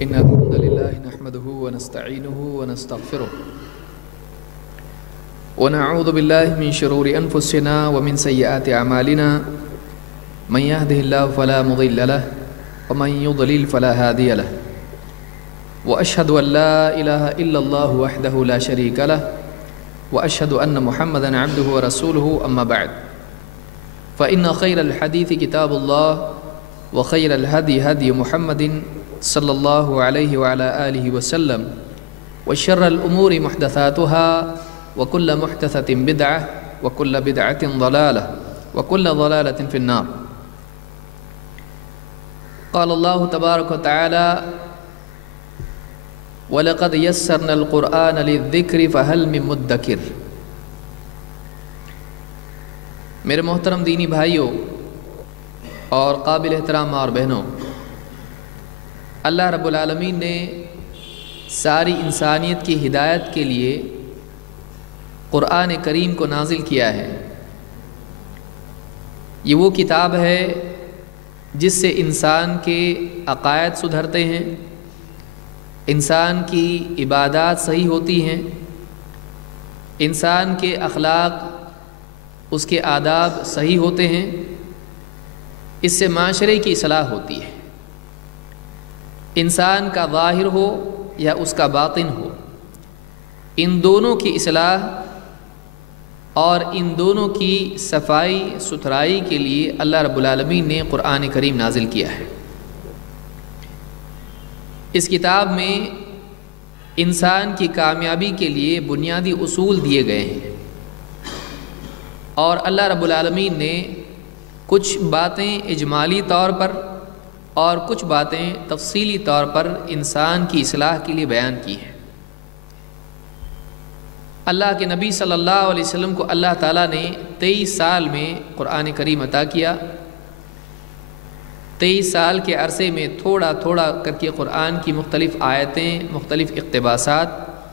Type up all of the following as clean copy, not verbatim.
إن الحمد لله نحمده ونستعينه ونستغفره ونعوذ بالله من شرور أنفسنا ومن سيئات أعمالنا من يهده الله فلا مضل له ومن يضلل فلا هادي له وأشهد أن لا إله إلا الله وحده لا شريك له وأشهد أن محمدا عبده ورسوله أما بعد فإن خير الحديث كتاب الله وخير الهدي هدي محمد صلى الله عليه وعلى آله وسلم وشر الأمور محدثاتها وكل محدثة بدعة وكل بدعة ضلالة وكل ضلالة في النار. قال الله تبارك وتعالى وَلَقَدْ يَسَّرْنَا الْقُرْآنَ لِلذِّكْرِ فَهَلْ مِن مُدَّكِرٍ. میرے محترم دینی بھائیوں اور قابل احترام ماں اور بہنوں، اللہ رب العالمین نے ساری انسانیت کی ہدایت کے لیے قرآن کریم کو نازل کیا ہے۔ یہ وہ کتاب ہے جس سے انسان کے عقائد سدھرتے ہیں، انسان کی عبادات صحیح ہوتی ہیں، انسان کے اخلاق، اس کے آداب صحیح ہوتے ہیں، اس سے معاشرے کی اصلاح ہوتی ہے۔ انسان کا ظاہر ہو یا اس کا باطن ہو، ان دونوں کی اصلاح اور ان دونوں کی صفائی ستھرائی کے لیے اللہ رب العالمین نے قرآن کریم نازل کیا ہے۔ اس کتاب میں انسان کی کامیابی کے لیے بنیادی اصول دیے گئے ہیں، اور اللہ رب العالمین نے کچھ باتیں اجمالی طور پر اور کچھ باتیں تفصیلی طور پر انسان کی اصلاح کے لیے بیان کی ہیں۔ اللہ کے نبی صلی اللہ علیہ وسلم کو اللہ تعالیٰ نے 23 سال میں قرآن کریم عطا کیا۔ 23 سال کے عرصے میں تھوڑا تھوڑا کر کے قرآن کی مختلف آیتیں، مختلف اقتباسات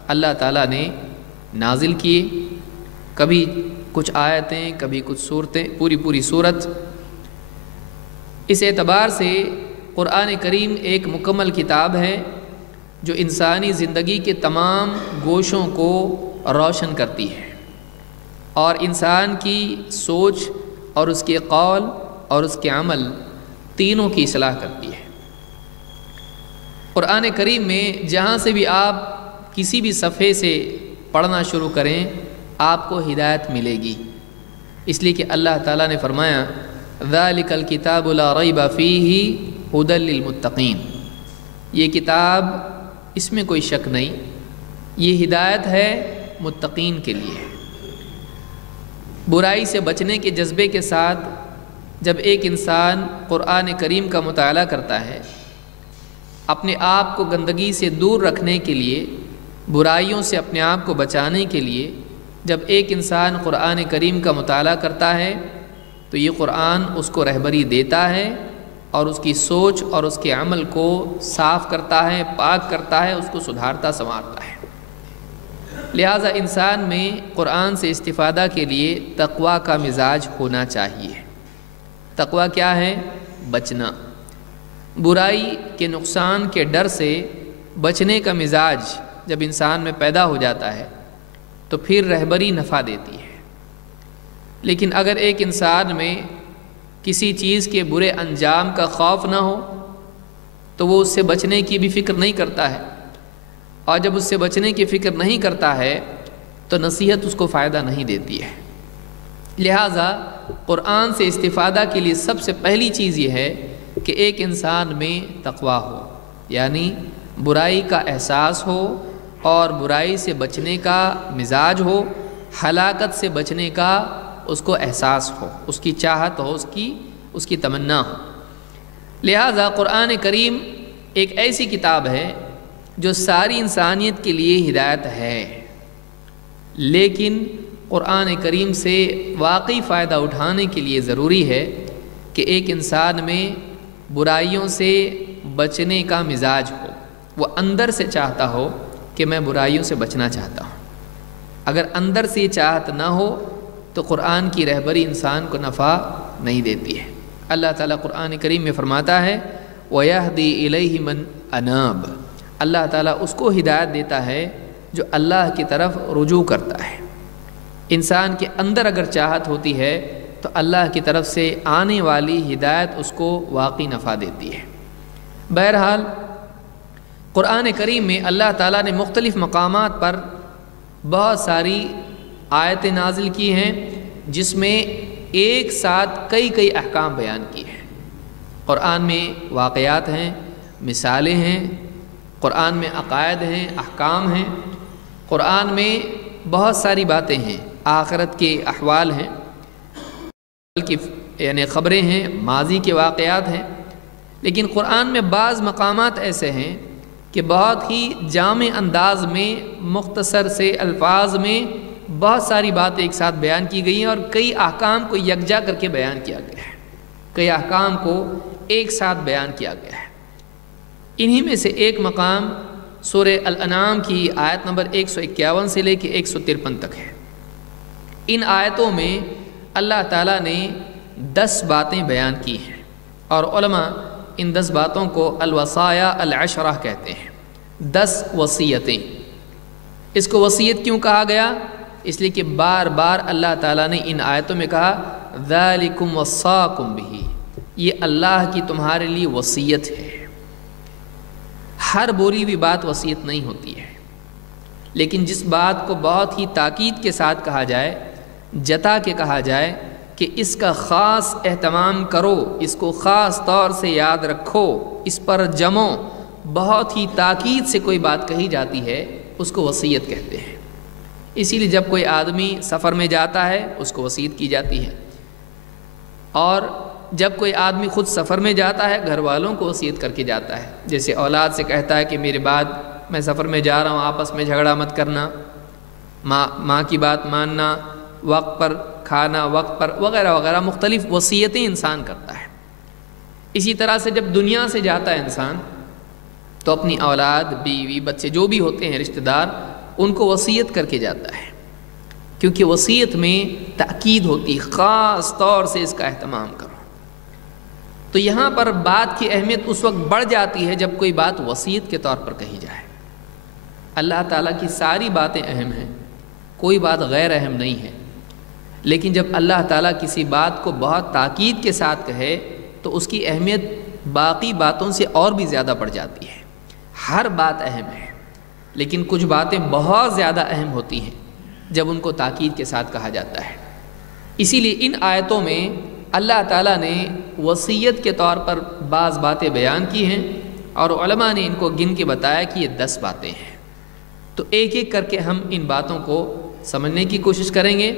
اللہ تعالیٰ نے نازل کیے، کبھی کچھ آیتیں، کبھی کچھ صورتیں، پوری صورت۔ اس اعتبار سے قرآن کریم ایک مکمل کتاب ہے جو انسانی زندگی کے تمام گوشوں کو روشن کرتی ہے اور انسان کی سوچ اور اس کے قول اور اس کے عمل تینوں کی اصلاح کرتی ہے۔ قرآن کریم میں جہاں سے بھی آپ کسی بھی صفحے سے پڑھنا شروع کریں آپ کو ہدایت ملے گی، اس لیے کہ اللہ تعالیٰ نے فرمایا ذَلِكَ الْكِتَابُ لَا رَيْبَ فِيهِ هُدًى لِّلْمُتَّقِينَ۔ یہ کتاب، اس میں کوئی شک نہیں، یہ ہدایت ہے متقین کے لیے۔ برائی سے بچنے کے جذبے کے ساتھ جب ایک انسان قرآن کریم کا مطالعہ کرتا ہے، اپنے آپ کو گندگی سے دور رکھنے کے لیے، برائیوں سے اپنے آپ کو بچانے کے لیے جب ایک انسان قرآن کریم کا مطالعہ کرتا ہے تو یہ قرآن اس کو رہبری دیتا ہے اور اس کی سوچ اور اس کے عمل کو صاف کرتا ہے، پاک کرتا ہے، اس کو سدھارتا سنوارتا ہے۔ لہٰذا انسان میں قرآن سے استفادہ کے لیے تقوی کا مزاج ہونا چاہیے۔ تقوی کیا ہے؟ بچنا، برائی کے نقصان کے ڈر سے بچنے کا مزاج جب انسان میں پیدا ہو جاتا ہے تو پھر رہبری نفع دیتی ہے۔ لیکن اگر ایک انسان میں کسی چیز کے برے انجام کا خوف نہ ہو تو وہ اس سے بچنے کی بھی فکر نہیں کرتا ہے، اور جب اس سے بچنے کی فکر نہیں کرتا ہے تو نصیحت اس کو فائدہ نہیں دیتی ہے۔ لہٰذا قرآن سے استفادہ کے لیے سب سے پہلی چیز یہ ہے کہ ایک انسان میں تقوی ہو، یعنی برائی کا احساس ہو اور برائی سے بچنے کا مزاج ہو، ہلاکت سے بچنے کا اس کو احساس ہو، اس کی چاہت ہو، اس کی تمنا ہو۔ لہٰذا قرآن کریم ایک ایسی کتاب ہے جو ساری انسانیت کے لیے ہدایت ہے، لیکن قرآن کریم سے واقعی فائدہ اٹھانے کے لیے ضروری ہے کہ ایک انسان میں برائیوں سے بچنے کا مزاج ہو، وہ اندر سے چاہتا ہو کہ میں برائیوں سے بچنا چاہتا ہوں۔ اگر اندر سے یہ چاہت نہ ہو تو قرآن کی رہبری انسان کو نفع نہیں دیتی ہے۔ اللہ تعالیٰ قرآن کریم میں فرماتا ہے وَيَهْدِي إِلَيْهِ مَنْ أَنَابَ، اللہ تعالیٰ اس کو ہدایت دیتا ہے جو اللہ کی طرف رجوع کرتا ہے۔ انسان کے اندر اگر چاہت ہوتی ہے تو اللہ کی طرف سے آنے والی ہدایت اس کو واقعی نفع دیتی ہے۔ بہرحال قرآن کریم میں اللہ تعالیٰ نے مختلف مقامات پر بہت ساری آیتیں نازل کی ہیں، جس میں ایک ساتھ کئی احکام بیان کیے ہیں۔ قرآن میں واقعات ہیں، مثالیں ہیں، قرآن میں عقائد ہیں، احکام ہیں، قرآن میں بہت ساری باتیں ہیں، آخرت کے احوال ہیں، یعنی خبریں ہیں، ماضی کے واقعات ہیں۔ لیکن قرآن میں بعض مقامات ایسے ہیں کہ بہت ہی جامع انداز میں، مختصر سے الفاظ میں بہت ساری باتیں ایک ساتھ بیان کی گئی ہیں، اور کئی احکام کو یکجا کر کے بیان کیا گیا ہے، کئی احکام کو ایک ساتھ بیان کیا گیا ہے۔ انہی میں سے ایک مقام سورہ الانعام کی آیت نمبر 151 سے لے کے 153 تک ہے۔ ان آیتوں میں اللہ تعالیٰ نے 10 باتیں بیان کی ہیں، اور علماء ان 10 باتوں کو الوصایا العشرہ کہتے ہیں، 10 وصیتیں۔ اس کو وصیت کیوں کہا گیا؟ اس لیے کہ بار بار اللہ تعالیٰ نے ان آیتوں میں کہا ذالکم وصاکم بہ، یہ اللہ کی تمہارے لیے وصیت ہے۔ ہر بولی ہوئی بات وصیت نہیں ہوتی ہے، لیکن جس بات کو بہت ہی تاکید کے ساتھ کہا جائے، جتا کے کہا جائے کہ اس کا خاص اہتمام کرو، اس کو خاص طور سے یاد رکھو، اس پر جمو، بہت ہی تاکید سے کوئی بات کہی جاتی ہے، اس کو وصیت کہتے ہیں۔ اسی لیے جب کوئی آدمی سفر میں جاتا ہے اس کو وصیت کی جاتی ہے، اور جب کوئی آدمی خود سفر میں جاتا ہے گھر والوں کو وصیت کر کے جاتا ہے، جیسے اولاد سے کہتا ہے کہ میرے بعد میں سفر میں جا رہا ہوں، آپس میں جھگڑا مت کرنا، ماں کی بات ماننا، وقت پر کھانا، وقت پر، وغیرہ وغیرہ مختلف وصیتیں انسان کرتا ہے۔ اسی طرح سے جب دنیا سے جاتا ہے انسان تو اپنی اولاد، بیوی، بچے جو بھی ہوتے ہیں رشتہ دار، ان کو وصیت کر کے جاتا ہے، کیونکہ وصیت میں تاکید ہوتی، خاص طور سے اس کا اہتمام کرو۔ تو یہاں پر بات کی اہمیت اس وقت بڑھ جاتی ہے جب کوئی بات وصیت کے طور پر کہی جائے۔ اللہ تعالیٰ کی ساری باتیں اہم ہیں، کوئی بات غیر اہم نہیں ہے، لیکن جب اللہ تعالیٰ کسی بات کو بہت تاکید کے ساتھ کہے تو اس کی اہمیت باقی باتوں سے اور بھی زیادہ بڑھ جاتی ہے۔ ہر بات اہم ہے، لیکن کچھ باتیں بہت زیادہ اہم ہوتی ہیں جب ان کو تاکید کے ساتھ کہا جاتا ہے۔ اسی لیے ان آیتوں میں اللہ تعالیٰ نے وصیت کے طور پر بعض باتیں بیان کی ہیں، اور علماء نے ان کو گن کے بتایا کہ یہ 10 باتیں ہیں۔ تو ایک ایک کر کے ہم ان باتوں کو سمجھنے کی کوشش کریں گے،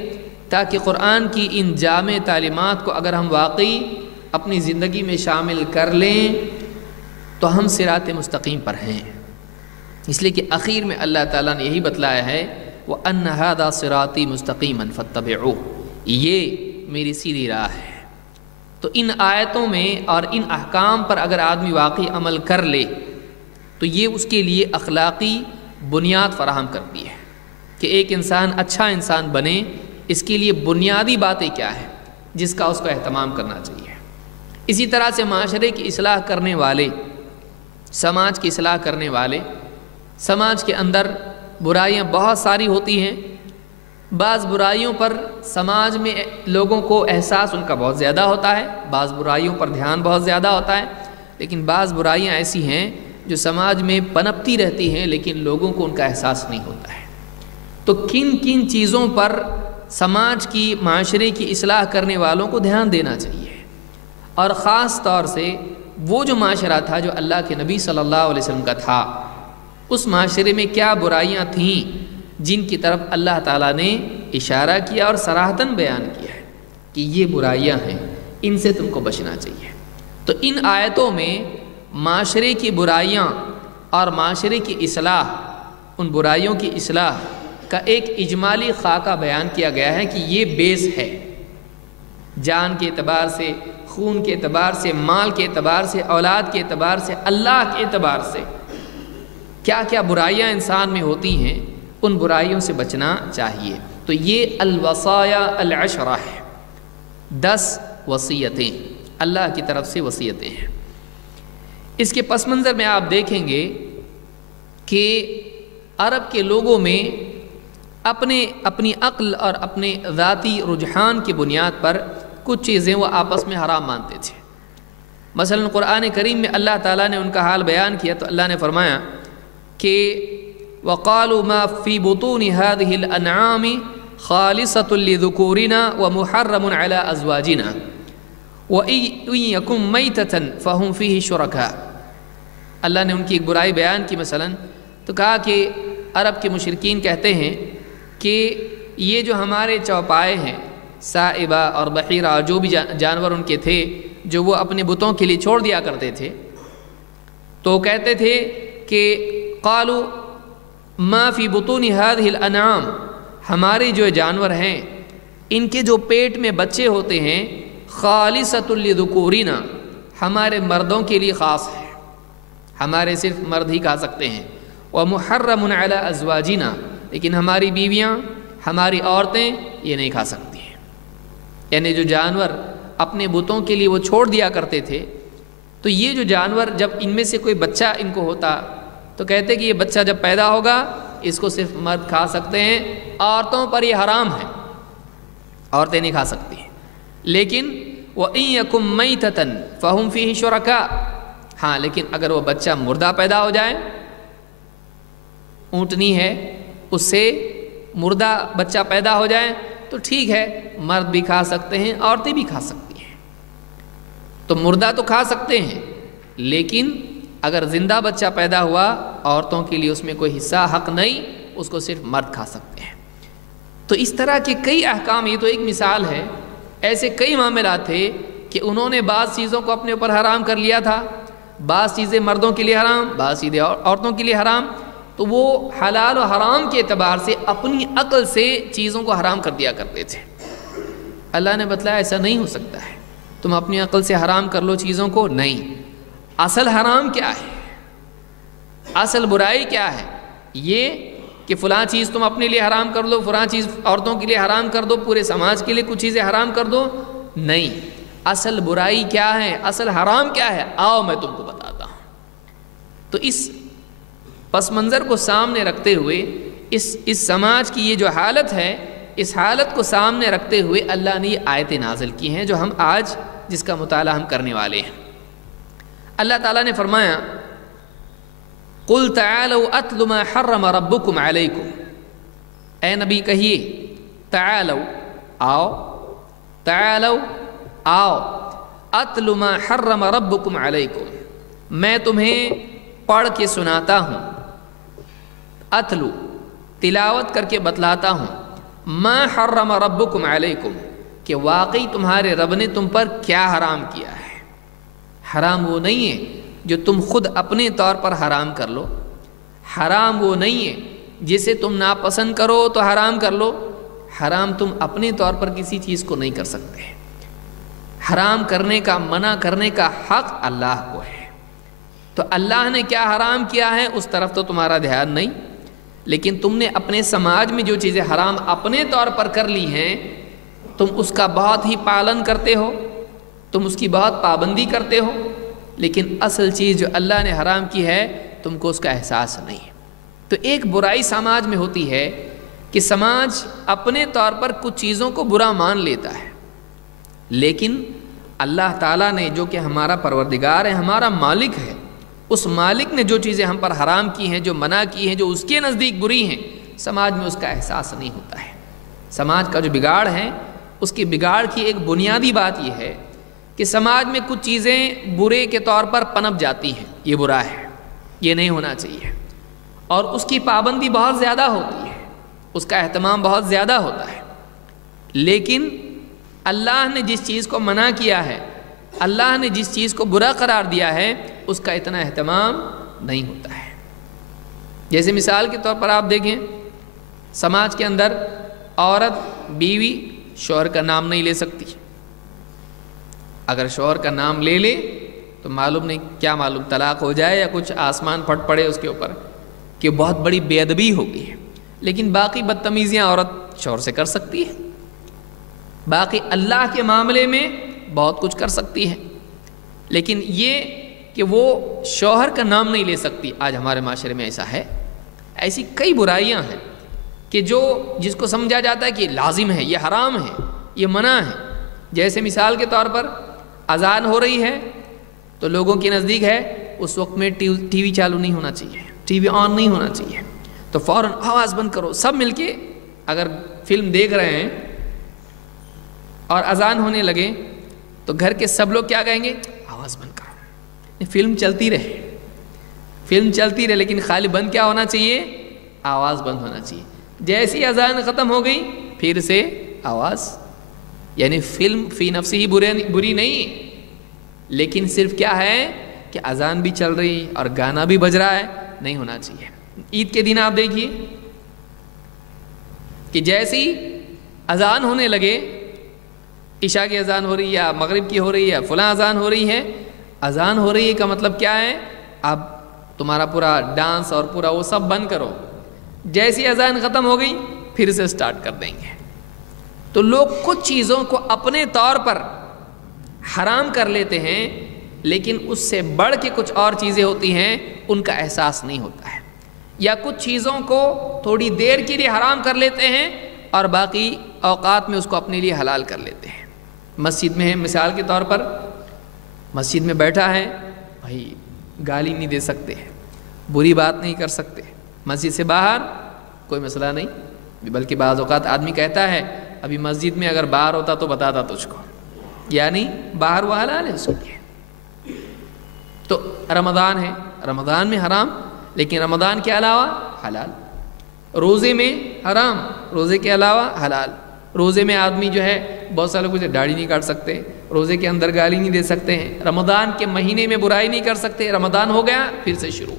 تاکہ قرآن کی ان جامع تعلیمات کو اگر ہم واقعی اپنی زندگی میں شامل کر لیں تو ہم صراط مستقیم پر ہیں۔ اس لیے کہ آخر میں اللہ تعالیٰ نے یہی بتلایا ہے وَأَنَّ هَذَا صِرَاطِي مُسْتَقِيمًا فَاتَّبِعُوهُ، یہ میری سیدھی راہ ہے۔ تو ان آیتوں میں اور ان احکام پر اگر آدمی واقعی عمل کر لے تو یہ اس کے لیے اخلاقی بنیاد فراہم کرتی ہے کہ ایک انسان اچھا انسان بنے۔ اس کے لیے بنیادی باتیں کیا ہیں جس کا اس کو اہتمام کرنا چاہیے۔ اسی طرح سے معاشرے کی اصلاح کرنے والے، سماج کی اصلاح کرنے والے، سماج کے اندر برائیاں بہت ساری ہوتی ہیں، بعض برائیوں پر سماج میں لوگوں کو احساس ان کا بہت زیادہ ہوتا ہے، بعض برائیوں پر دھیان بہت زیادہ ہوتا ہے، لیکن بعض برائیاں ایسی ہیں جو سماج میں پنپتی رہتی ہیں لیکن لوگوں کو ان کا احساس نہیں ہوتا ہے۔ تو کن کن چیزوں پر سماج کی، معاشرے کی اصلاح کرنے والوں کو دھیان دینا چاہیے، اور خاص طور سے وہ جو معاشرہ تھا جو اللہ کے نبی صلی اللہ علیہ وسلم کا تھا، اس معاشرے میں کیا برائیاں تھیں جن کی طرف اللہ تعالیٰ نے اشارہ کیا اور صراحتاً بیان کیا ہے کہ یہ برائیاں ہیں، ان سے تم کو بچنا چاہیے۔ تو ان آیتوں میں معاشرے کی برائیاں اور معاشرے کی اصلاح، ان برائیوں کی اصلاح کا ایک اجمالی خاکہ بیان کیا گیا ہے کہ یہ بیس ہے، جان کے اعتبار سے، خون کے اعتبار سے، مال کے اعتبار سے، اولاد کے اعتبار سے، اللہ کے اعتبار سے کیا کیا برائیاں انسان میں ہوتی ہیں، ان برائیوں سے بچنا چاہیے۔ تو یہ الوصایا العشرہ ہے، 10 وصیتیں اللہ کی طرف سے وصیتیں ہیں۔ اس کے پس منظر میں آپ دیکھیں گے کہ عرب کے لوگوں میں اپنی عقل اور اپنے ذاتی رجحان کی بنیاد پر کچھ چیزیں وہ آپس میں حرام مانتے تھے۔ مثلا قرآن کریم میں اللہ تعالیٰ نے ان کا حال بیان کیا تو اللہ نے فرمایا کہ وَقَالُوا مَا فِي بُطُونِ هَذِهِ الْأَنْعَامِ خَالِصَةٌ لِذُكُورِنَا وَمُحَرَّمٌ عَلَىٰ أَزْوَاجِنَا وَإِن يَكُن مَيْتَةً فَهُمْ فِيهِ شُرَكَاءُ۔ اللہ نے ان کی ایک برائی بیان کی مثلا تو کہا کہ عرب کے مشرکین کہتے ہیں کہ یہ جو ہمارے چوپائے ہیں سائبہ اور بحیرہ اور جو بھی جانور ان کے تھے جو وہ اپنے بتوں کے لیے چھوڑ دیا کرتے تھے، تو کہتے تھے کہ قالوا ما فی بطون هذه الانعام، ہمارے جو جانور ہیں ان کے جو پیٹ میں بچے ہوتے ہیں خالصۃ لذکورنا، ہمارے مردوں کے لیے خاص ہے، ہمارے صرف مرد ہی کھا سکتے ہیں، ومحرم علی ازواجنا، لیکن ہماری بیویاں ہماری عورتیں یہ نہیں کھا سکتی ہیں۔ یعنی جو جانور اپنے بتوں کے لیے وہ چھوڑ دیا کرتے تھے، تو یہ جو جانور جب ان میں سے کوئی بچہ ان کو ہوتا تو کہتے کہ یہ بچہ جب پیدا ہوگا اس کو صرف مرد کھا سکتے ہیں، عورتوں پر یہ حرام ہے، عورتیں نہیں کھا سکتی ہیں۔ لیکن وَإِن يَكُن مَيْتَةً فَهُمْ فِيهِ شُرَكَاءُ، ہاں لیکن اگر وہ بچہ مردہ پیدا ہو جائے، اونٹنی ہے اس سے مردہ بچہ پیدا ہو جائے تو ٹھیک ہے، مرد بھی کھا سکتے ہیں، عورتیں بھی کھا سکتی ہیں۔ تو مردہ تو کھا سکتے ہیں، لیکن اگر زندہ بچہ پیدا ہوا عورتوں کے لیے اس میں کوئی حصہ حق نہیں، اس کو صرف مرد کھا سکتے ہیں۔ تو اس طرح کے کئی احکام، یہ تو ایک مثال ہے، ایسے کئی معاملات تھے کہ انہوں نے بعض چیزوں کو اپنے اوپر حرام کر لیا تھا، بعض چیزیں مردوں کے لیے حرام، بعض چیزیں عورتوں کے لیے حرام، تو وہ حلال و حرام کے اعتبار سے اپنی عقل سے چیزوں کو حرام کر دیا کرتے تھے۔ اللہ نے بتلایا ایسا نہیں ہو سکتا ہے، تم اپنی عقل سے حرام کر لو چیزوں کو، نہیں۔ اصل حرام کیا ہے، اصل برائی کیا ہے؟ یہ کہ فلاں چیز تم اپنے لیے حرام کر دو، فلاں چیز عورتوں کے لیے حرام کر دو، پورے سماج کے لیے کچھ چیزیں حرام کر دو، نہیں۔ اصل برائی کیا ہے، اصل حرام کیا ہے، آؤ میں تم کو بتاتا ہوں۔ تو اس پس منظر کو سامنے رکھتے ہوئے، اس سماج کی یہ جو حالت ہے، اس حالت کو سامنے رکھتے ہوئے اللہ نے یہ آیتیں نازل کی ہیں جو ہم آج جس کا مطالعہ ہم کرنے والے ہیں۔ اللہ تعالیٰ نے فرمایا قُلْ تَعَالَوْا أَتْلُ مَا حَرَّمَ رَبُّكُمْ عَلَيْكُمْ، اے نبی کہیے تعالوا، آؤ، تعالوا، آؤ، أَتْلُ مَا حَرَّمَ رَبُّكُمْ عَلَيْكُمْ، میں تمہیں پڑھ کے سناتا ہوں، اتلو تلاوت کر کے بتلاتا ہوں، ما حرم ربکم علیکم، کہ واقعی تمہارے رب نے تم پر کیا حرام کیا ہے۔ حرام وہ نہیں ہے جو تم خود اپنے طور پر حرام کر لو، حرام وہ نہیں ہے جسے تم ناپسند کرو تو حرام کر لو، حرام تم اپنے طور پر کسی چیز کو نہیں کر سکتے۔ حرام کرنے کا، منع کرنے کا حق اللہ کو ہے۔ تو اللہ نے کیا حرام کیا ہے اس طرف تو تمہارا دھیان نہیں، لیکن تم نے اپنے سماج میں جو چیزیں حرام اپنے طور پر کر لی ہیں، تم اس کا بہت ہی پالن کرتے ہو، تم اس کی بہت پابندی کرتے ہو، لیکن اصل چیز جو اللہ نے حرام کی ہے تم کو اس کا احساس نہیں ہے۔ تو ایک برائی سماج میں ہوتی ہے کہ سماج اپنے طور پر کچھ چیزوں کو برا مان لیتا ہے، لیکن اللہ تعالیٰ نے جو کہ ہمارا پروردگار ہے، ہمارا مالک ہے، اس مالک نے جو چیزیں ہم پر حرام کی ہیں، جو منع کی ہیں، جو اس کے نزدیک بری ہیں، سماج میں اس کا احساس نہیں ہوتا ہے۔ سماج کا جو بگاڑ ہے، اس کی بگاڑ کی ایک بنیادی بات یہ ہے کہ سماج میں کچھ چیزیں برے کے طور پر پنپ جاتی ہیں، یہ برا ہے، یہ نہیں ہونا چاہیے، اور اس کی پابندی بہت زیادہ ہوتی ہے، اس کا اہتمام بہت زیادہ ہوتا ہے، لیکن اللہ نے جس چیز کو منع کیا ہے، اللہ نے جس چیز کو برا قرار دیا ہے، اس کا اتنا اہتمام نہیں ہوتا ہے۔ جیسے مثال کے طور پر آپ دیکھیں، سماج کے اندر عورت، بیوی شوہر کا نام نہیں لے سکتی، اگر شوہر کا نام لے لے تو معلوم نہیں کیا معلوم طلاق ہو جائے یا کچھ آسمان پھٹ پڑے اس کے اوپر کہ بہت بڑی بے ادبی ہوگی ہے، لیکن باقی بدتمیزیاں عورت شوہر سے کر سکتی ہے، باقی اللہ کے معاملے میں بہت کچھ کر سکتی ہے، لیکن یہ کہ کہ وہ شوہر کا نام نہیں لے سکتی. آج ہمارے معاشرے میں ایسا ہے. ایسی کئی برائیاں ہیں کہ جس کو سمجھا جاتا ہے کہ یہ لازم ہے، یہ حرام ہے، یہ منع ہے. جیسے مثال کے طور پر اذان ہو رہی ہے تو لوگوں کے نزدیک ہے اس وقت میں ٹی وی چالو نہیں ہونا چاہیے، ٹی وی آن نہیں ہونا چاہیے، تو فوراً آواز بند کرو. سب مل کے اگر فلم دیکھ رہے ہیں اور اذان ہونے لگے تو گھر کے سب لوگ کیا کہیں گے؟ آواز بند کرو. فلم چلتی رہے لیکن خالی بند کیا ہونا چاہیے؟ آواز بند ہونا چاہیے. جیسی اذان ختم ہو گئی پھر سے آواز. یعنی فلم فی نفسی ہی بری نہیں، لیکن صرف کیا ہے کہ اذان بھی چل رہی اور گانا بھی بج رہا ہے، نہیں ہونا چاہیے. عید کے دن آپ دیکھیے کہ جیسی اذان ہونے لگے، عشاء کی اذان ہو رہی ہے یا مغرب کی ہو رہی ہے یا فلاں اذان ہو رہی ہے، اذان ہو رہی ہے کا مطلب کیا ہے؟ اب تمہارا پورا ڈانس اور پورا وہ سب بند کرو. جیسی اذان ختم ہو گئی پھر سے سٹارٹ کر دیں گے. تو لوگ کچھ چیزوں کو اپنے طور پر حرام کر لیتے ہیں، لیکن اس سے بڑھ کے کچھ اور چیزیں ہوتی ہیں ان کا احساس نہیں ہوتا ہے. یا کچھ چیزوں کو تھوڑی دیر کے لیے حرام کر لیتے ہیں اور باقی اوقات میں اس کو اپنے لیے حلال کر لیتے ہیں. مسجد میں ہے، مثال کے طور پر مسجد میں بیٹھا ہے، بھائی گالی نہیں دے سکتے، بری بات نہیں کر سکتے. مسجد سے باہر کوئی مسئلہ نہیں، بلکہ بعض اوقات آدمی کہتا ہے ابھی مسجد میں اگر باہر ہوتا تو بتاتا تجھ کو، یعنی باہر وہ حلال ہے اس کے لیے. تو رمضان ہے، رمضان میں حرام لیکن رمضان کے علاوہ حلال. روزے میں حرام، روزے کے علاوہ حلال. روزے میں آدمی جو ہے بہت سارے لوگ داڑھی نہیں کاٹ سکتے، روزے کے اندر گالی نہیں دے سکتے ہیں، رمضان کے مہینے میں برائی نہیں کر سکتے. رمضان ہو گیا پھر سے شروع.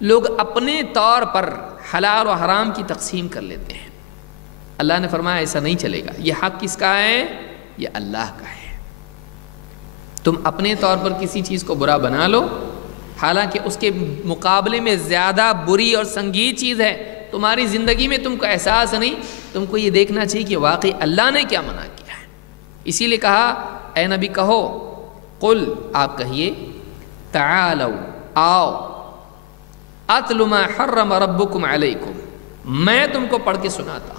لوگ اپنے طور پر حلال و حرام کی تقسیم کر لیتے ہیں. اللہ نے فرمایا ایسا نہیں چلے گا. یہ حق کس کا ہے؟ یہ اللہ کا ہے. تم اپنے طور پر کسی چیز کو برا بنا لو، حالانکہ اس کے مقابلے میں زیادہ بری اور سنگین چیز ہے. تمہاری زندگی میں تم کو احساس نہیں، تم کو یہ دیکھنا چاہیے کہ واقعی اللہ نے کیا منع کیا ہے. اسی لیے کہا اے نبی کہو، قل آپ کہیے، تعالوا آؤ، اتل ما حرم ربکم علیکم، میں تم کو پڑھ کے سناتا ہوں.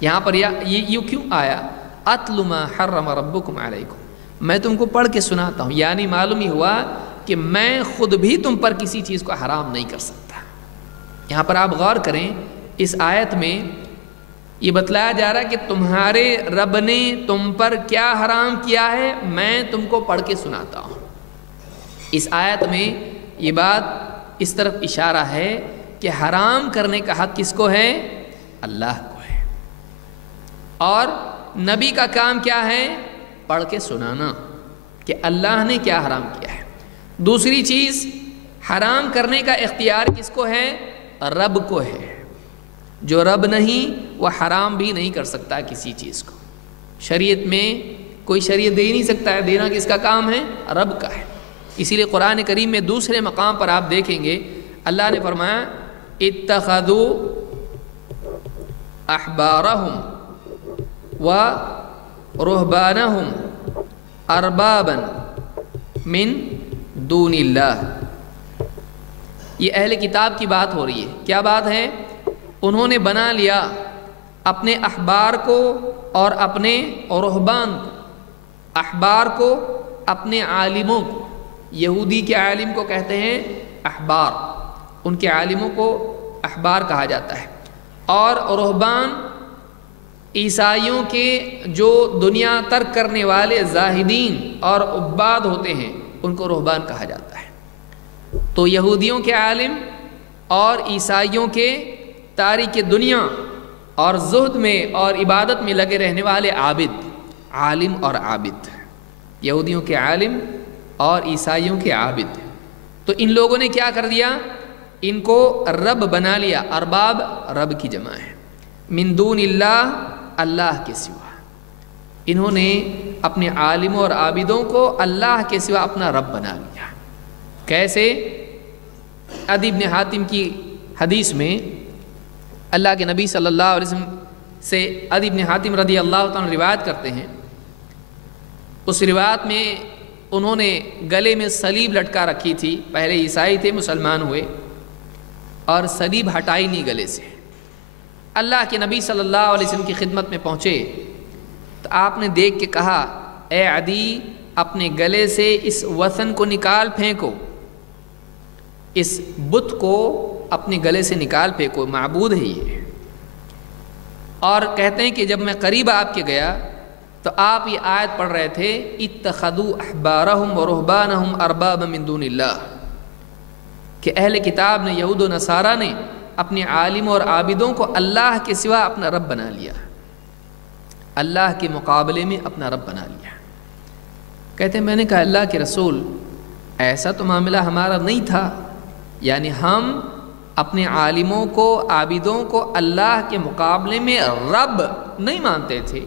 یہاں پر یہ کیوں آیا؟ اتل ما حرم ربکم علیکم، میں تم کو پڑھ کے سناتا ہوں. یعنی معلوم ہی ہوا کہ میں خود بھی تم پر کسی چیز کو حرام نہیں کر سکتا. یہاں پر آپ غور کریں، اس آیت میں یہ بتلایا جا رہا ہے کہ تمہارے رب نے تم پر کیا حرام کیا ہے، میں تم کو پڑھ کے سناتا ہوں. اس آیت میں یہ بات اس طرف اشارہ ہے کہ حرام کرنے کا حق کس کو ہے؟ اللہ کو ہے. اور نبی کا کام کیا ہے؟ پڑھ کے سنانا کہ اللہ نے کیا حرام کیا ہے. دوسری چیز، حرام کرنے کا اختیار کس کو ہے؟ رب کو ہے. جو رب نہیں وہ حرام بھی نہیں کر سکتا کسی چیز کو. شریعت میں کوئی شریعت دے ہی نہیں سکتا ہے، دینا کس کا کام ہے؟ رب کا ہے. اسی لیے قرآن کریم میں دوسرے مقام پر آپ دیکھیں گے اللہ نے فرمایا اتخذوا احبارهم ورهبانهم اربابا من دون اللہ. یہ اہل کتاب کی بات ہو رہی ہے. کیا بات ہے؟ انہوں نے بنا لیا اپنے احبار کو اور اپنے رہبان کو. احبار کو اپنے عالموں کو، یہودی کے عالم کو کہتے ہیں احبار، ان کے عالموں کو احبار کہا جاتا ہے. اور رہبان عیسائیوں کے جو دنیا ترک کرنے والے زاہدین اور عباد ہوتے ہیں ان کو رہبان کہا جاتا ہے. تو یہودیوں کے عالم اور عیسائیوں کے تاریک دنیا اور زہد میں اور عبادت میں لگے رہنے والے عابد، عالم اور عابد، یہودیوں کے عالم اور عیسائیوں کے عابد. تو ان لوگوں نے کیا کر دیا؟ ان کو رب بنا لیا. ارباب رب کی جمع ہے، من دون اللہ، اللہ کے سوا. انہوں نے اپنے عالموں اور عابدوں کو اللہ کے سوا اپنا رب بنا لیا. کیسے؟ عدی بن حاتم کی حدیث میں اللہ کے نبی صلی اللہ علیہ وسلم سے عدی بن حاتم رضی اللہ تعالیٰ روایت کرتے ہیں. اس روایت میں انہوں نے گلے میں صلیب لٹکا رکھی تھی، پہلے عیسائی تھے مسلمان ہوئے، اور صلیب ہٹائی نہیں گلے سے۔ اللہ کے نبی صلی اللہ علیہ وسلم کی خدمت میں پہنچے تو آپ نے دیکھ کے کہا اے عدی اپنے گلے سے اس وثن کو نکال پھینکو، اس بت کو اپنے گلے سے نکال پھینکو، معبود ہے یہ۔ اور کہتے ہیں کہ جب میں قریب آپ کے گیا تو آپ یہ آیت پڑھ رہے تھے اتخذوا احبارہم ورہبانہم اربابا من دون اللہ، کہ اہل کتاب نے، یہود و نصارہ نے اپنے عالموں اور عابدوں کو اللہ کے سوا اپنا رب بنا لیا، اللہ کے مقابلے میں اپنا رب بنا لیا۔ کہتے ہیں میں نے کہا اللہ کے رسول ایسا تو معاملہ ہمارا نہیں تھا، یعنی ہم اپنے عالموں کو، عابدوں کو اللہ کے مقابلے میں رب نہیں مانتے تھے،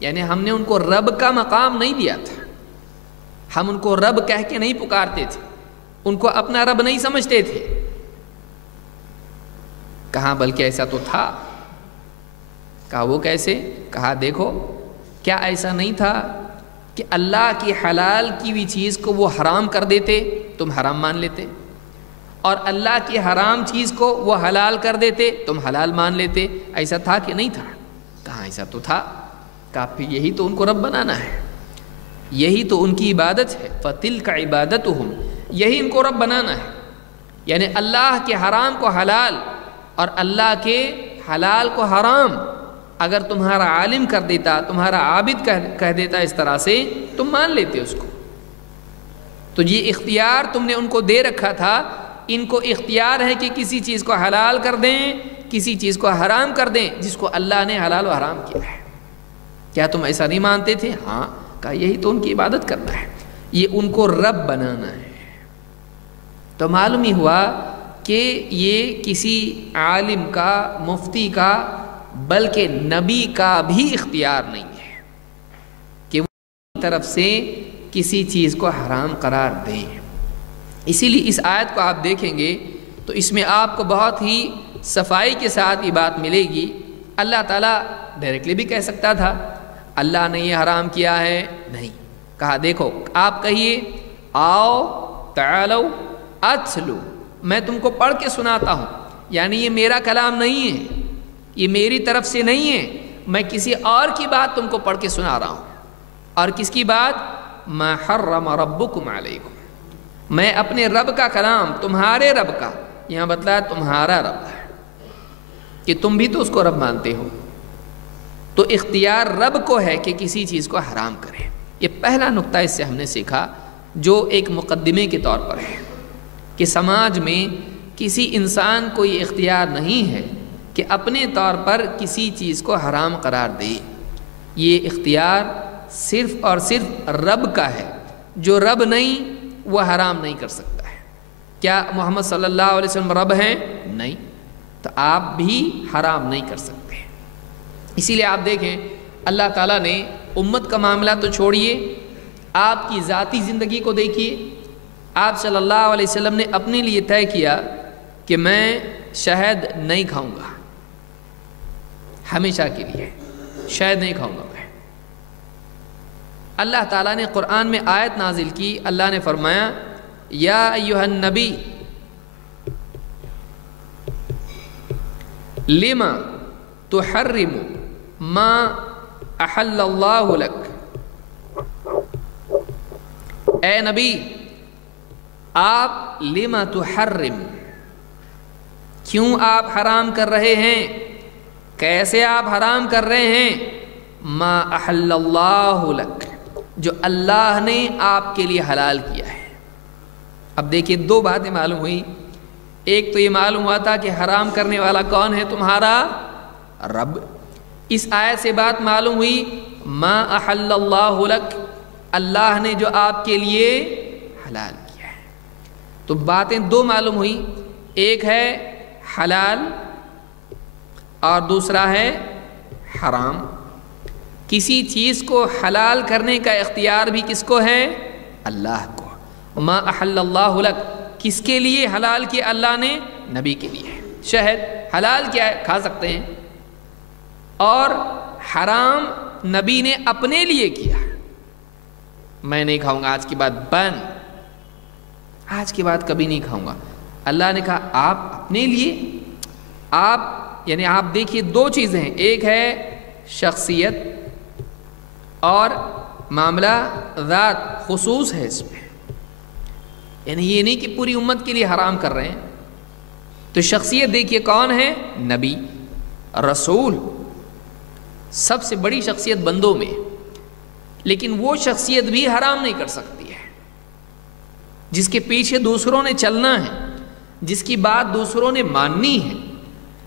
یعنی ہم نے ان کو رب کا مقام نہیں دیا تھا، ہم ان کو رب کہہ کے نہیں پکارتے تھے، ان کو اپنا رب نہیں سمجھتے تھے۔ کہا بلکہ ایسا تو تھا۔ کہا وہ کیسے؟ کہا دیکھو کیا ایسا نہیں تھا کہ اللہ کی حلال کی ہوئی چیز کو وہ حرام کر دیتے، تم حرام مان لیتے، اور اللہ کی حرام چیز کو وہ حلال کر دیتے، تم حلال مان لیتے، ایسا تھا کہ نہیں تھا؟ کہا ایسا تو تھا۔ کہا پھر یہی تو ان کو رب بنانا ہے، یہی تو ان کی عبادت ہے، فَتِلْكَ عِبَادَتُهُمْ، یہی ان کو رب بنانا ہے، یعنی اللہ کے حرام کو حلال اور اللہ کے حلال کو حرام اگر تمہارا عالم کر دیتا، تمہارا عابد کہہ دیتا اس طرح سے، تم مان لیتے اس کو۔ تو یہ اختیار تم نے ان کو دے رکھا تھا، ان کو اختیار ہے کہ کسی چیز کو حلال کر دیں، کسی چیز کو حرام کر دیں جس کو اللہ نے حلال و حرام کیا ہے۔ کیا تم ایسا نہیں مانتے تھے؟ ہاں۔ کہا یہی تو ان کی عبادت کرنا ہے، یہ ان کو رب بنانا ہے۔ تو معلوم ہی ہوا کہ یہ کسی عالم کا، مفتی کا، بلکہ نبی کا بھی اختیار نہیں ہے کہ وہ اپنی طرف سے کسی چیز کو حرام قرار دیں۔ اسی لیے اس آیت کو آپ دیکھیں گے تو اس میں آپ کو بہت ہی صفائی کے ساتھ یہ بات ملے گی۔ اللہ تعالیٰ ڈائریکٹلی بھی کہہ سکتا تھا اللہ نے یہ حرام کیا ہے، نہیں، کہا دیکھو آپ کہیے آؤ تعالو اتلو، میں تم کو پڑھ کے سناتا ہوں، یعنی یہ میرا کلام نہیں ہے، یہ میری طرف سے نہیں ہے، میں کسی اور کی بات تم کو پڑھ کے سنا رہا ہوں۔ اور کس کی بات؟ ما حرم ربکم علیکم، میں اپنے رب کا کلام، تمہارے رب کا، یہاں بتلایا تمہارا رب ہے کہ تم بھی تو اس کو رب مانتے ہو، تو اختیار رب کو ہے کہ کسی چیز کو حرام کرے۔ یہ پہلا نقطہ اس سے ہم نے سیکھا جو ایک مقدمے کے طور پر ہے کہ سماج میں کسی انسان کو یہ اختیار نہیں ہے کہ اپنے طور پر کسی چیز کو حرام قرار دے، یہ اختیار صرف اور صرف رب کا ہے، جو رب نہیں وہ حرام نہیں کر سکتا ہے۔ کیا محمد صلی اللہ علیہ وسلم رب ہیں؟ نہیں، تو آپ بھی حرام نہیں کر سکتے۔ اسی لیے آپ دیکھیں اللہ تعالیٰ نے امت کا معاملہ تو چھوڑیے، آپ کی ذاتی زندگی کو دیکھیے۔ آپ صلی اللہ علیہ وسلم نے اپنے لیے طے کیا کہ میں شہد نہیں کھاؤں گا، ہمیشہ کے لیے شہد نہیں کھاؤں گا میں۔ اللہ تعالیٰ نے قرآن میں آیت نازل کی، اللہ نے فرمایا یا ایھا النبی لما تحرم ما احل اللہ لک، اے نبی آپ لما تحرم، کیوں آپ حرام کر رہے ہیں، کیسے آپ حرام کر رہے ہیں، ما احل اللہ لک، جو اللہ نے آپ کے لیے حلال کیا ہے۔ اب دیکھیے دو باتیں معلوم ہوئی، ایک تو یہ معلوم ہوا تھا کہ حرام کرنے والا کون ہے، تمہارا رب۔ اس آیت سے بات معلوم ہوئی ما احل اللہ لک، اللہ نے جو آپ کے لیے حلال کیا ہے۔ تو باتیں دو معلوم ہوئی، ایک ہے حلال اور دوسرا ہے حرام۔ کسی چیز کو حلال کرنے کا اختیار بھی کس کو ہے؟ اللہ کو۔ ما احل اللہ لک، کس کے لیے حلال کیا اللہ نے؟ نبی کے لیے۔ شہد حلال کیا ہے، کھا سکتے ہیں، اور حرام نبی نے اپنے لیے کیا۔ میں نہیں کھاؤں گا، آج کے بعد بند، آج کے بعد کبھی نہیں کھاؤں گا۔ اللہ نے کہا آپ اپنے لیے، آپ یعنی آپ دیکھیے دو چیزیں ہیں، ایک ہے شخصیت اور معاملہ ذات، خصوص ہے اس میں، یعنی یہ نہیں کہ پوری امت کے لیے حرام کر رہے ہیں۔ تو شخصیت دیکھیے کون ہے؟ نبی، رسول، سب سے بڑی شخصیت بندوں میں، لیکن وہ شخصیت بھی حرام نہیں کر سکتی ہے جس کے پیچھے دوسروں نے چلنا ہے، جس کی بات دوسروں نے ماننی ہے،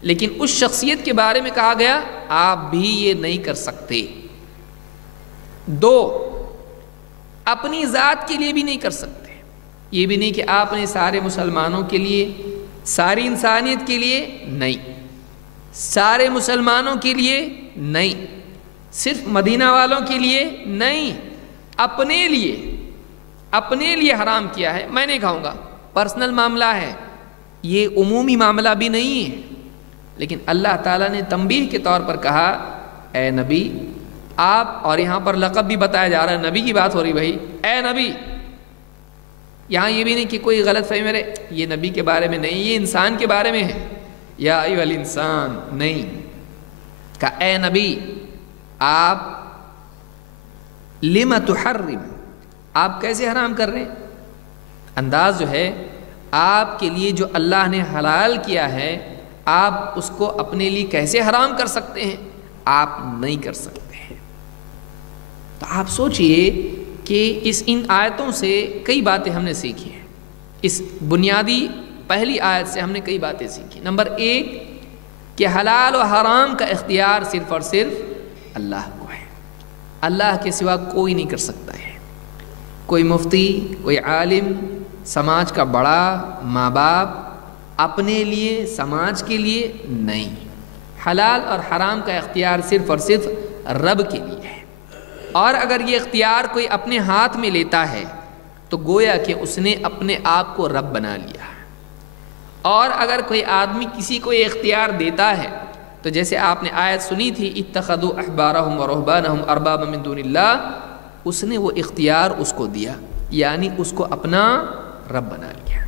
لیکن اس شخصیت کے بارے میں کہا گیا آپ بھی یہ نہیں کر سکتے۔ دو، اپنی ذات کے لیے بھی نہیں کر سکتے، یہ بھی نہیں کہ آپ نے سارے مسلمانوں کے لیے، ساری انسانیت کے لیے نہیں، سارے مسلمانوں کے لیے نہیں، صرف مدینہ والوں کے لیے نہیں، اپنے لیے حرام کیا ہے، میں نہیں کھاؤں گا، پرسنل معاملہ ہے، یہ عمومی معاملہ بھی نہیں ہے، لیکن اللہ تعالیٰ نے تنبیہ کے طور پر کہا اے نبی آپ، اور یہاں پر لقب بھی بتایا جا رہا ہے، نبی کی بات ہو رہی بھائی، اے نبی، یہاں یہ بھی نہیں کہ کوئی غلط فہمی میرے یہ نبی کے بارے میں نہیں، یہ انسان کے بارے میں ہے، یا ایھا الانسان، نہیں کہا اے نبی آپ لم تحرم، آپ کیسے حرام کر رہے ہیں؟ انداز جو ہے آپ کے لیے جو اللہ نے حلال کیا ہے آپ اس کو اپنے لیے کیسے حرام کر سکتے ہیں؟ آپ نہیں کر سکتے ہیں۔ تو آپ سوچئے کہ ان آیتوں سے کئی باتیں ہم نے سیکھی ہیں، اس بنیادی پہلی آیت سے ہم نے کئی باتیں سیکھی۔ نمبر ایک کہ حلال و حرام کا اختیار صرف اور صرف اللہ کو ہے، اللہ کے سوا کوئی نہیں کر سکتا ہے، کوئی مفتی، کوئی عالم، سماج کا بڑا، ماں باپ، اپنے لیے، سماج کے لیے نہیں، حلال اور حرام کا اختیار صرف اور صرف رب کے لیے ہے، اور اگر یہ اختیار کوئی اپنے ہاتھ میں لیتا ہے تو گویا کہ اس نے اپنے آپ کو رب بنا لیا، اور اگر کوئی آدمی کسی کو یہ اختیار دیتا ہے تو جیسے آپ نے آیت سنی تھی اتخذوا احبارهم ورهبانهم اربابا من دون اللہ، اس نے وہ اختیار اس کو دیا، یعنی اس کو اپنا رب بنا لیا۔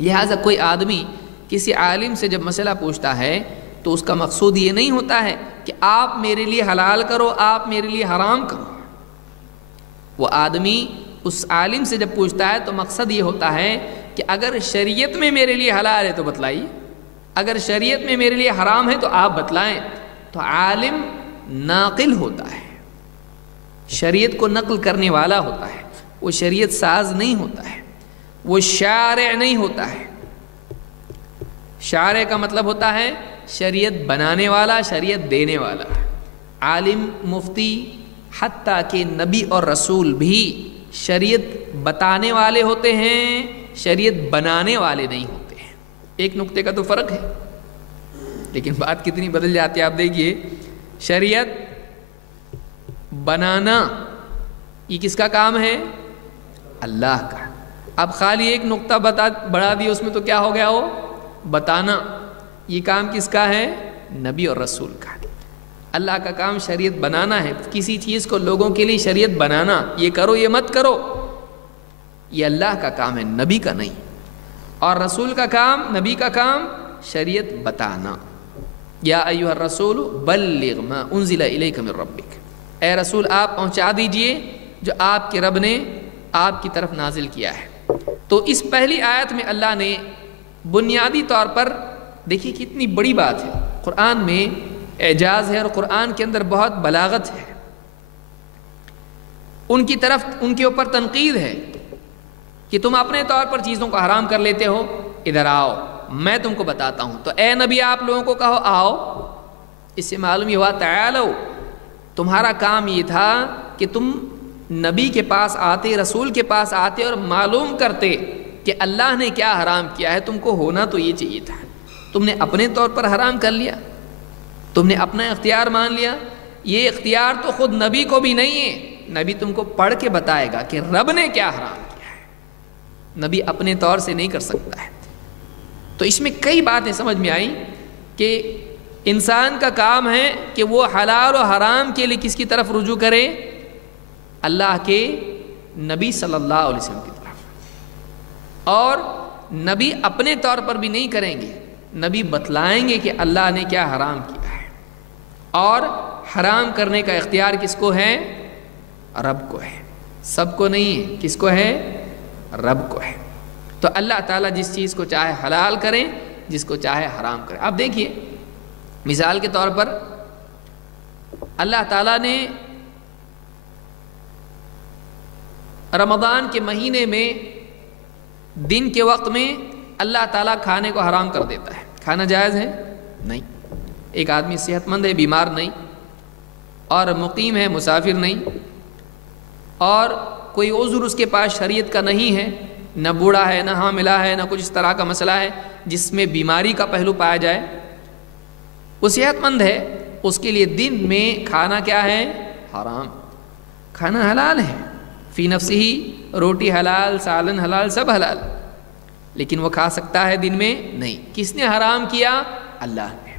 لہٰذا کوئی آدمی کسی عالم سے جب مسئلہ پوچھتا ہے تو اس کا مقصود یہ نہیں ہوتا ہے کہ آپ میرے لیے حلال کرو، آپ میرے لیے حرام کرو۔ وہ آدمی اس عالم سے جب پوچھتا ہے تو مقصد یہ ہوتا ہے کہ اگر شریعت میں میرے لیے حلال ہے تو بتلائیے، اگر شریعت میں میرے لیے حرام ہے تو آپ بتلائیں۔ تو عالم ناقل ہوتا ہے، شریعت کو نقل کرنے والا ہوتا ہے، وہ شریعت ساز نہیں ہوتا ہے، وہ شارع نہیں ہوتا ہے۔ شارع کا مطلب ہوتا ہے شریعت بنانے والا، شریعت دینے والا۔ عالم، مفتی، حتیٰ کہ نبی اور رسول بھی شریعت بتانے والے ہوتے ہیں، شریعت بنانے والے نہیں ہوتے ہیں۔ ایک نقطے کا تو فرق ہے، لیکن بات کتنی بدل جاتی ہے آپ دیکھیے۔ شریعت بنانا یہ کس کا کام ہے؟ اللہ کا۔ اب خالی ایک نقطہ بڑھا دیا اس میں تو کیا ہو گیا؟ وہ بتانا، یہ کام کس کا ہے؟ نبی اور رسول کا۔ اللہ کا کام شریعت بنانا ہے، کسی چیز کو لوگوں کے لیے شریعت بنانا، یہ کرو یہ مت کرو، یہ اللہ کا کام ہے، نبی کا نہیں۔ اور رسول کا کام، نبی کا کام شریعت بتانا۔ یا ایھا الرسول بلغ ما انزل الیک من ربک، اے رسول آپ پہنچا دیجئے جو آپ کے رب نے آپ کی طرف نازل کیا ہے۔ تو اس پہلی آیت میں اللہ نے بنیادی طور پر، دیکھیے کتنی بڑی بات ہے، قرآن میں اعجاز ہے اور قرآن کے اندر بہت بلاغت ہے، ان کی طرف ان کے اوپر تنقید ہے کہ تم اپنے طور پر چیزوں کو حرام کر لیتے ہو، ادھر آؤ میں تم کو بتاتا ہوں۔ تو اے نبی آپ لوگوں کو کہو آؤ، اس سے معلوم یہ ہوا تعالو، تمہارا کام یہ تھا کہ تم نبی کے پاس آتے، رسول کے پاس آتے اور معلوم کرتے کہ اللہ نے کیا حرام کیا ہے۔ تم کو ہونا تو یہ چاہیے تھا، تم نے اپنے طور پر حرام کر لیا، تم نے اپنا اختیار مان لیا۔ یہ اختیار تو خود نبی کو بھی نہیں ہے، نبی تم کو پڑھ کے بتائے گا کہ رب نے کیا حرام کیا ہے، نبی اپنے طور سے نہیں کر سکتا ہے۔ تو اس میں کئی باتیں سمجھ میں آئیں کہ انسان کا کام ہے کہ وہ حلال و حرام کے لیے کس کی طرف رجوع کرے؟ اللہ کے نبی صلی اللہ علیہ وسلم کی طرف، اور نبی اپنے طور پر بھی نہیں کریں گے، نبی بتلائیں گے کہ اللہ نے کیا حرام کیا ہے، اور حرام کرنے کا اختیار کس کو ہے؟ رب کو ہے، سب کو نہیں ہے، کس کو ہے؟ رب کو ہے۔ تو اللہ تعالیٰ جس چیز کو چاہے حلال کریں، جس کو چاہے حرام کریں۔ اب دیکھیے مثال کے طور پر اللہ تعالیٰ نے رمضان کے مہینے میں دن کے وقت میں اللہ تعالیٰ کھانے کو حرام کر دیتا ہے۔ کھانا جائز ہے؟ نہیں۔ ایک آدمی صحت مند ہے، بیمار نہیں، اور مقیم ہے، مسافر نہیں، اور کوئی عذر اس کے پاس شریعت کا نہیں ہے، نہ بوڑھا ہے، نہ حاملہ ہے، نہ کچھ اس طرح کا مسئلہ ہے جس میں بیماری کا پہلو پایا جائے، وہ صحت مند ہے، اس کے لیے دن میں کھانا کیا ہے؟ حرام۔ کھانا حلال ہے، فی نفسہ ہی، روٹی حلال، سالن حلال، سب حلال، لیکن وہ کھا سکتا ہے دن میں نہیں۔ کس نے حرام کیا؟ اللہ نے۔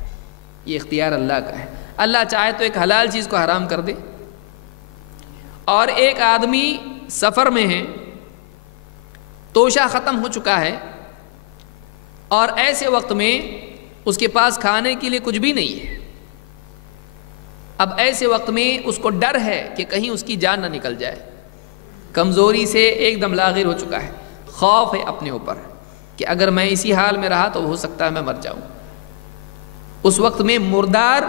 یہ اختیار اللہ کا ہے۔ اللہ چاہے تو ایک حلال چیز کو حرام کر دے۔ اور ایک آدمی سفر میں ہے، توشہ ختم ہو چکا ہے، اور ایسے وقت میں اس کے پاس کھانے کے لیے کچھ بھی نہیں ہے۔ اب ایسے وقت میں اس کو ڈر ہے کہ کہیں اس کی جان نہ نکل جائے، کمزوری سے ایک دم لاغر ہو چکا ہے، خوف ہے اپنے اوپر کہ اگر میں اسی حال میں رہا تو ہو سکتا ہے میں مر جاؤں۔ اس وقت میں مردار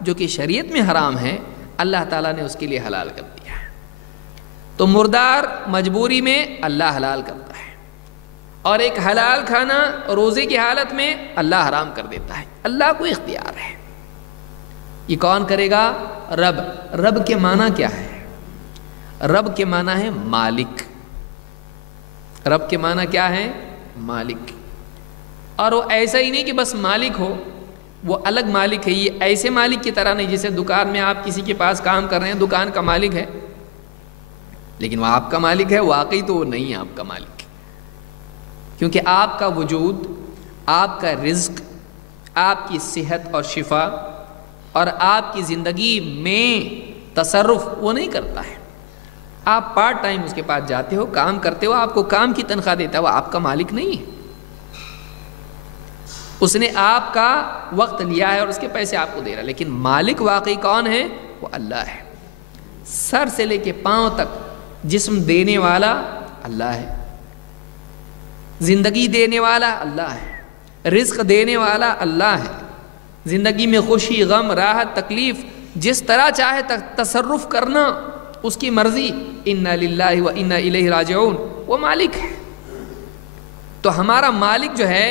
جو کہ شریعت میں حرام ہے، اللہ تعالیٰ نے اس کے لیے حلال کر دیا ہے۔ تو مردار مجبوری میں اللہ حلال کرتا ہے، اور ایک حلال کھانا روزے کی حالت میں اللہ حرام کر دیتا ہے۔ اللہ کو اختیار ہے۔ یہ کون کرے گا؟ رب۔ رب کے معنی کیا ہے؟ رب کے معنی ہے مالک۔ رب کے معنی کیا ہے؟ مالک۔ اور وہ ایسا ہی نہیں کہ بس مالک ہو، وہ الگ مالک ہے۔ یہ ایسے مالک کی طرح نہیں جیسے دکان میں آپ کسی کے پاس کام کر رہے ہیں، دکان کا مالک ہے لیکن وہ آپ کا مالک ہے، واقعی تو وہ نہیں ہے آپ کا مالک، کیونکہ آپ کا وجود، آپ کا رزق، آپ کی صحت اور شفا اور آپ کی زندگی میں تصرف وہ نہیں کرتا ہے۔ آپ پارٹ ٹائم اس کے پاس جاتے ہو، کام کرتے ہو، آپ کو کام کی تنخواہ دیتا ہے، وہ آپ کا مالک نہیں ہے۔ اس نے آپ کا وقت لیا ہے اور اس کے پیسے آپ کو دے رہا ہے، لیکن مالک واقعی کون ہے؟ وہ اللہ ہے۔ سر سے لے کے پاؤں تک جسم دینے والا اللہ ہے، زندگی دینے والا اللہ ہے، رزق دینے والا اللہ ہے، زندگی میں خوشی، غم، راحت، تکلیف جس طرح چاہے تصرف کرنا اس کی مرضی۔ انا للہ و انا الیہ راجعون، وہ مالک ہے۔ تو ہمارا مالک جو ہے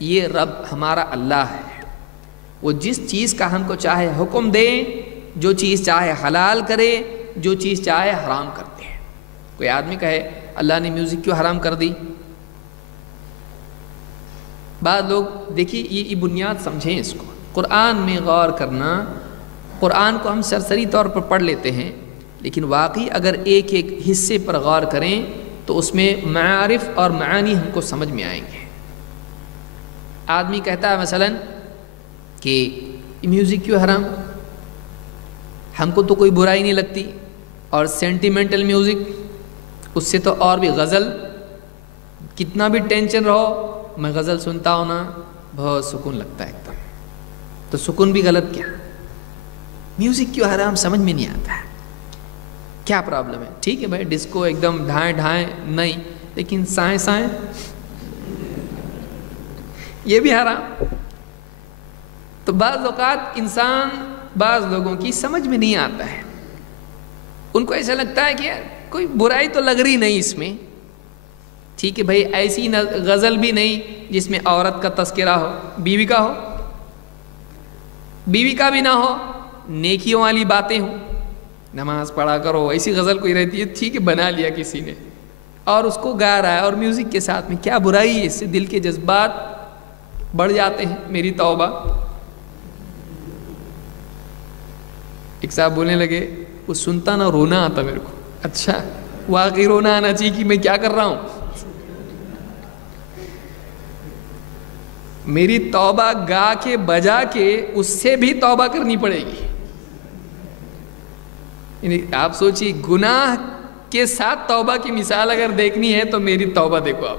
یہ رب، ہمارا اللہ ہے۔ وہ جس چیز کا ہم کو چاہے حکم دے، جو چیز چاہے حلال کرے، جو چیز چاہے حرام کرتے ہیں۔ کوئی آدمی کہے اللہ نے میوزک کیوں حرام کر دی؟ بعض لوگ دیکھیے یہ بنیاد سمجھیں اس کو، قرآن میں غور کرنا۔ قرآن کو ہم سرسری طور پر پڑھ لیتے ہیں، لیکن واقعی اگر ایک ایک حصے پر غور کریں تو اس میں معارف اور معانی ہم کو سمجھ میں آئیں گے۔ آدمی کہتا ہے مثلا کہ میوزک کیوں حرام؟ ہم کو تو کوئی برائی نہیں لگتی، اور سینٹیمنٹل میوزک، اس سے تو اور بھی غزل، کتنا بھی ٹینشن رہو میں غزل سنتا ہوں نا، بہت سکون لگتا ہے ایک دم۔ تو سکون بھی غلط کیا؟ میوزک کیوں حرام سمجھ میں نہیں آتا ہے، کیا پرابلم ہے؟ ٹھیک ہے بھائی، ڈسکو ایک دم ڈھائیں ڈھائیں نہیں، لیکن سائیں سائیں یہ بھی حرام۔ تو بعض اوقات انسان، بعض لوگوں کی سمجھ میں نہیں آتا ہے، ان کو ایسا لگتا ہے کہ کوئی برائی تو لگ رہی نہیں اس میں۔ ٹھیک ہے بھائی، ایسی غزل بھی نہیں جس میں عورت کا تذکرہ ہو، بیوی کا ہو، بیوی کا بھی نہ ہو، نیکیوں والی باتیں ہوں، نماز پڑھا کرو، ایسی غزل کوئی رہتی ہے، ٹھیک ہے بنا لیا کسی نے اور اس کو گا رہا ہے، اور میوزک کے ساتھ میں کیا برائی ہے؟ اس سے دل کے جذبات بڑھ جاتے ہیں۔ میری توبہ۔ ایک صاحب بولنے لگے، وہ سنتا نا رونا آتا میرے کو۔ اچھا، واقعی رونا آنا چاہیے کہ میں کیا کر رہا ہوں؟ میری توبہ گا کے بجا کے اس سے بھی توبہ کرنی پڑے گی۔ یعنی آپ سوچیے، گناہ کے ساتھ توبہ کی مثال اگر دیکھنی ہے تو میری توبہ دیکھو آپ،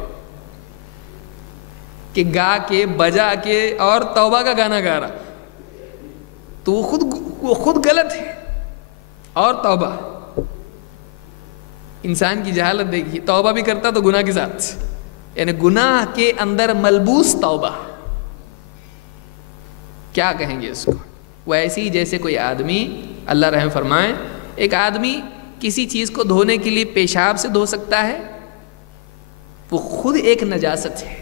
کہ گا کے بجا کے اور توبہ کا گانا گا رہا، تو وہ خود غلط ہے، اور توبہ انسان کی جہالت دیکھیے، توبہ بھی کرتا تو گناہ کے ساتھ، یعنی گناہ کے اندر ملبوس توبہ، کیا کہیں گے اس کو؟ وہ ایسی جیسے کوئی آدمی، اللہ رحم فرمائے، ایک آدمی کسی چیز کو دھونے کے لیے پیشاب سے دھو سکتا ہے، وہ خود ایک نجاست ہے،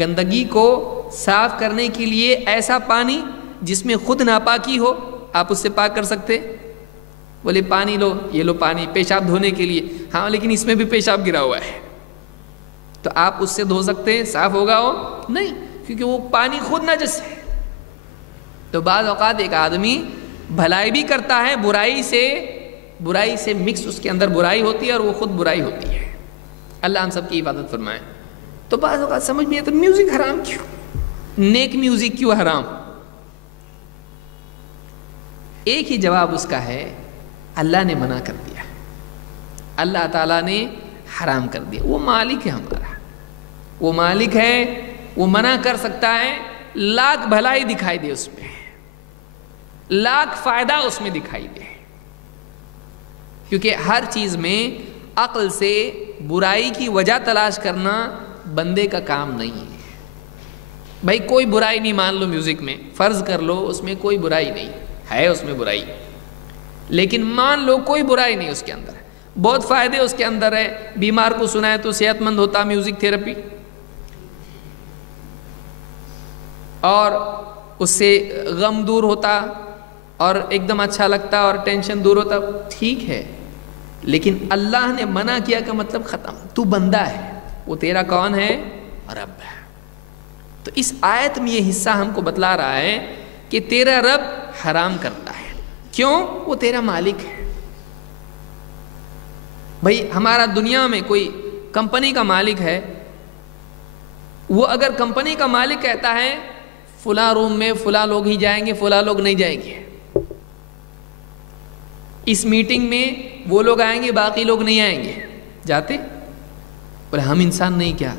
گندگی کو صاف کرنے کے لیے ایسا پانی جس میں خود ناپاکی ہو، آپ اس سے پاک کر سکتے؟ بولے پانی لو، یہ لو پانی پیشاب دھونے کے لیے، ہاں لیکن اس میں بھی پیشاب گرا ہوا ہے، تو آپ اس سے دھو سکتے ہیں؟ صاف ہوگا وہ؟ نہیں، کیونکہ وہ پانی خود نجس ہے۔ تو بعض اوقات ایک آدمی بھلائی بھی کرتا ہے، برائی سے مکس اس کے اندر برائی ہوتی ہے اور وہ خود برائی ہوتی ہے، اللہ ہم سب کی حفاظت فرمائے۔ تو بعض اوقات سمجھ میں آتا میوزک حرام کیوں، نیک میوزک کیوں حرام؟ ایک ہی جواب اس کا ہے، اللہ نے منع کر دیا، اللہ تعالیٰ نے حرام کر دیا، وہ مالک ہے ہمارا، وہ مالک ہے، وہ منع کر سکتا ہے، لاکھ بھلائی دکھائی دے اس میں، لاکھ فائدہ اس میں دکھائی دے، کیونکہ ہر چیز میں عقل سے برائی کی وجہ تلاش کرنا بندے کا کام نہیں ہے۔ بھائی کوئی برائی نہیں، مان لو میوزک میں، فرض کر لو اس میں کوئی برائی نہیں ہے، اس میں برائی، لیکن مان لو کوئی برائی نہیں اس کے اندر، بہت فائدے اس کے اندر ہے، بیمار کو سنا ہے تو صحت مند ہوتا میوزک تھراپی، اور اس سے غم دور ہوتا اور ایک دم اچھا لگتا اور ٹینشن دور ہوتا، ٹھیک ہے، لیکن اللہ نے منع کیا کا مطلب ختم، تو بندہ ہے، وہ تیرا کون ہے؟ رب ہے۔ تو اس آیت میں یہ حصہ ہم کو بتلا رہا ہے کہ تیرا رب حرام کرتا ہے، کیوں؟ وہ تیرا مالک ہے۔ بھائی ہمارا دنیا میں کوئی کمپنی کا مالک ہے، وہ اگر کمپنی کا مالک کہتا ہے فلاں روم میں فلاں لوگ ہی جائیں گے، فلاں لوگ نہیں جائیں گے، اس میٹنگ میں وہ لوگ آئیں گے باقی لوگ نہیں آئیں گے، جاتے؟ بولے ہم انسان نہیں کیا،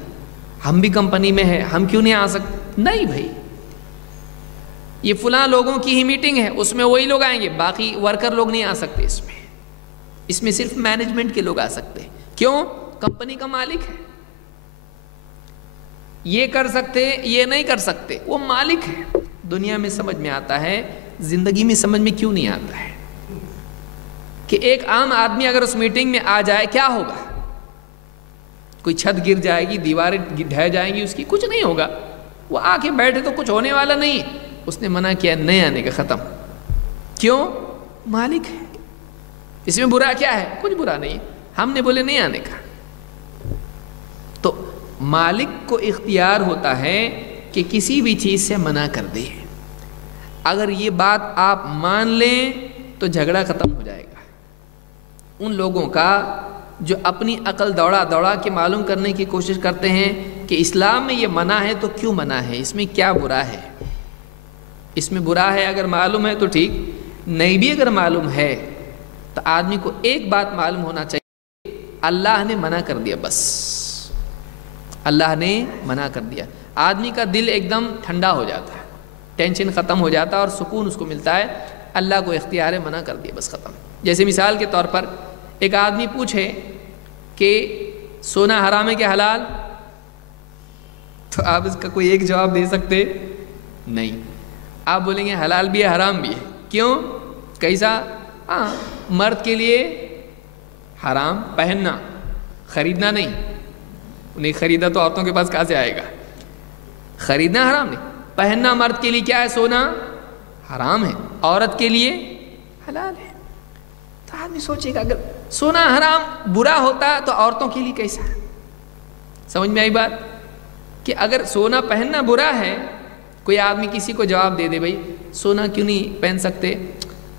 ہم بھی کمپنی میں ہے، ہم کیوں نہیں آ سکتے؟ نہیں بھائی، یہ فلاں لوگوں کی ہی میٹنگ ہے، اس میں وہی لوگ آئیں گے، باقی ورکر لوگ نہیں آ سکتے، اس میں صرف مینجمنٹ کے لوگ آ سکتے، کیوں؟ کمپنی کا مالک ہے، یہ کر سکتے یہ نہیں کر سکتے، وہ مالک ہے۔ دنیا میں سمجھ میں آتا ہے، زندگی میں سمجھ میں کیوں نہیں آتا ہے کہ ایک عام آدمی اگر اس میٹنگ میں آ جائے کیا ہوگا؟ کوئی چھت گر جائے گی، دیواریں ڈھہ جائیں گی، اس کی کچھ نہیں ہوگا، وہ آ کے بیٹھے تو کچھ ہونے والا نہیں، اس نے منع کیا نہیں آنے کا، ختم، کیوں؟ مالک ہے، اس میں برا کیا ہے؟ کچھ برا نہیں، ہم نے بولے نہیں آنے کا۔ تو مالک کو اختیار ہوتا ہے کہ کسی بھی چیز سے منع کر دے، اگر یہ بات آپ مان لیں تو جھگڑا ختم ہو جائے گا۔ ان لوگوں کا جو اپنی عقل دوڑا کے معلوم کرنے کی کوشش کرتے ہیں کہ اسلام میں یہ منع ہے تو کیوں منع ہے، اس میں کیا برا ہے، اس میں برا ہے اگر معلوم ہے تو ٹھیک، نہیں بھی اگر معلوم ہے تو آدمی کو ایک بات معلوم ہونا چاہیے، اللہ نے منع کر دیا، بس اللہ نے منع کر دیا، آدمی کا دل ایک دم ٹھنڈا ہو جاتا ہے، ٹینشن ختم ہو جاتا ہے اور سکون اس کو ملتا ہے، اللہ کو اختیار ہے، منع کر دیا، بس ختم۔ جیسے مثال کے طور پر ایک آدمی پوچھے کہ سونا حرام ہے کہ حلال، تو آپ اس کا کوئی ایک جواب دے سکتے نہیں، آپ بولیں گے حلال بھی ہے حرام بھی ہے، کیوں؟ کیسا؟ ہاں، مرد کے لیے حرام پہننا، خریدنا نہیں، نہیں خریدا تو عورتوں کے پاس کہاں سے آئے گا، خریدنا حرام نہیں، پہننا مرد کے لیے کیا ہے؟ سونا حرام ہے، عورت کے لیے حلال ہے۔ تو آدمی سوچے گا اگر سونا حرام برا ہوتا تو عورتوں کے لیے کیسا؟ سمجھ میں آئی بات؟ کہ اگر سونا پہننا برا ہے، کوئی آدمی کسی کو جواب دے دے بھائی سونا کیوں نہیں پہن سکتے،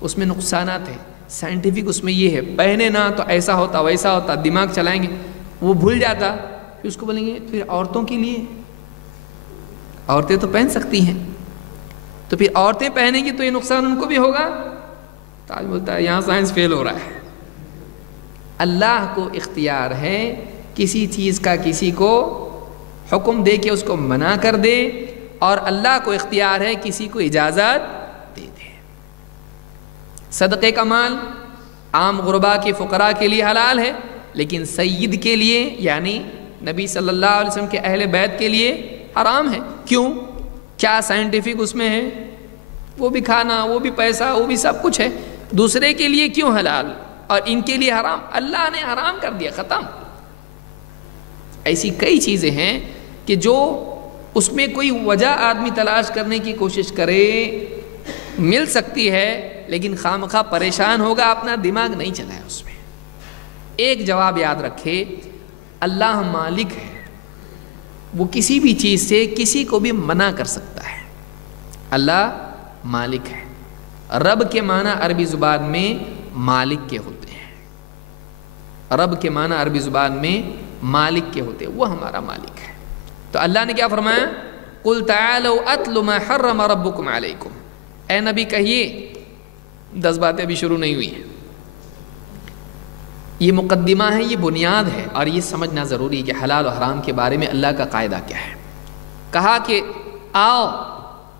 اس میں نقصانات ہیں، سائنٹیفک اس میں یہ ہے، پہنے نا تو ایسا ہوتا ویسا ہوتا، دماغ چلائیں گے، وہ بھول جاتا، پھر اس کو بولیں گے پھر عورتوں کے لیے، عورتیں تو پہن سکتی ہیں، تو پھر عورتیں پہنیں گی تو یہ نقصان ان کو بھی ہوگا، تو آج بولتا ہے یہاں سائنس فیل ہو رہا ہے۔ اللہ کو اختیار ہے کسی چیز کا کسی کو حکم دے کے اس کو منع کر دے، اور اللہ کو اختیار ہے کسی کو اجازت دے دے۔ صدقے کا مال عام غربا کے فقراء کے لیے حلال ہے، لیکن سید کے لیے یعنی نبی صلی اللہ علیہ وسلم کے اہل بیت کے لیے حرام ہے۔ کیوں؟ کیا سائنٹیفک اس میں ہے؟ وہ بھی کھانا، وہ بھی پیسہ، وہ بھی سب کچھ ہے، دوسرے کے لیے کیوں حلال اور ان کے لیے حرام؟ اللہ نے حرام کر دیا، ختم۔ ایسی کئی چیزیں ہیں کہ جو اس میں کوئی وجہ آدمی تلاش کرنے کی کوشش کرے مل سکتی ہے، لیکن خامخواہ پریشان ہوگا، اپنا دماغ نہیں چلائے اس میں۔ ایک جواب یاد رکھے، اللہ مالک ہے، وہ کسی بھی چیز سے کسی کو بھی منع کر سکتا ہے۔ اللہ مالک ہے۔ رب کے معنی عربی زبان میں مالک کے ہوتے ہیں، رب کے معنی عربی زبان میں مالک کے ہوتے ہیں، وہ ہمارا مالک ہے۔ تو اللہ نے کیا فرمایا؟ قُلْ تَعَالَوْا أَتْلُ مَا حَرَّمَ رَبُّكُمْ عَلَيْكُمْ، اے نبی کہیے، 10 باتیں ابھی شروع نہیں ہوئی ہیں، یہ مقدمہ ہے، یہ بنیاد ہے، اور یہ سمجھنا ضروری ہے کہ حلال و حرام کے بارے میں اللہ کا قاعدہ کیا ہے۔ کہا کہ آؤ،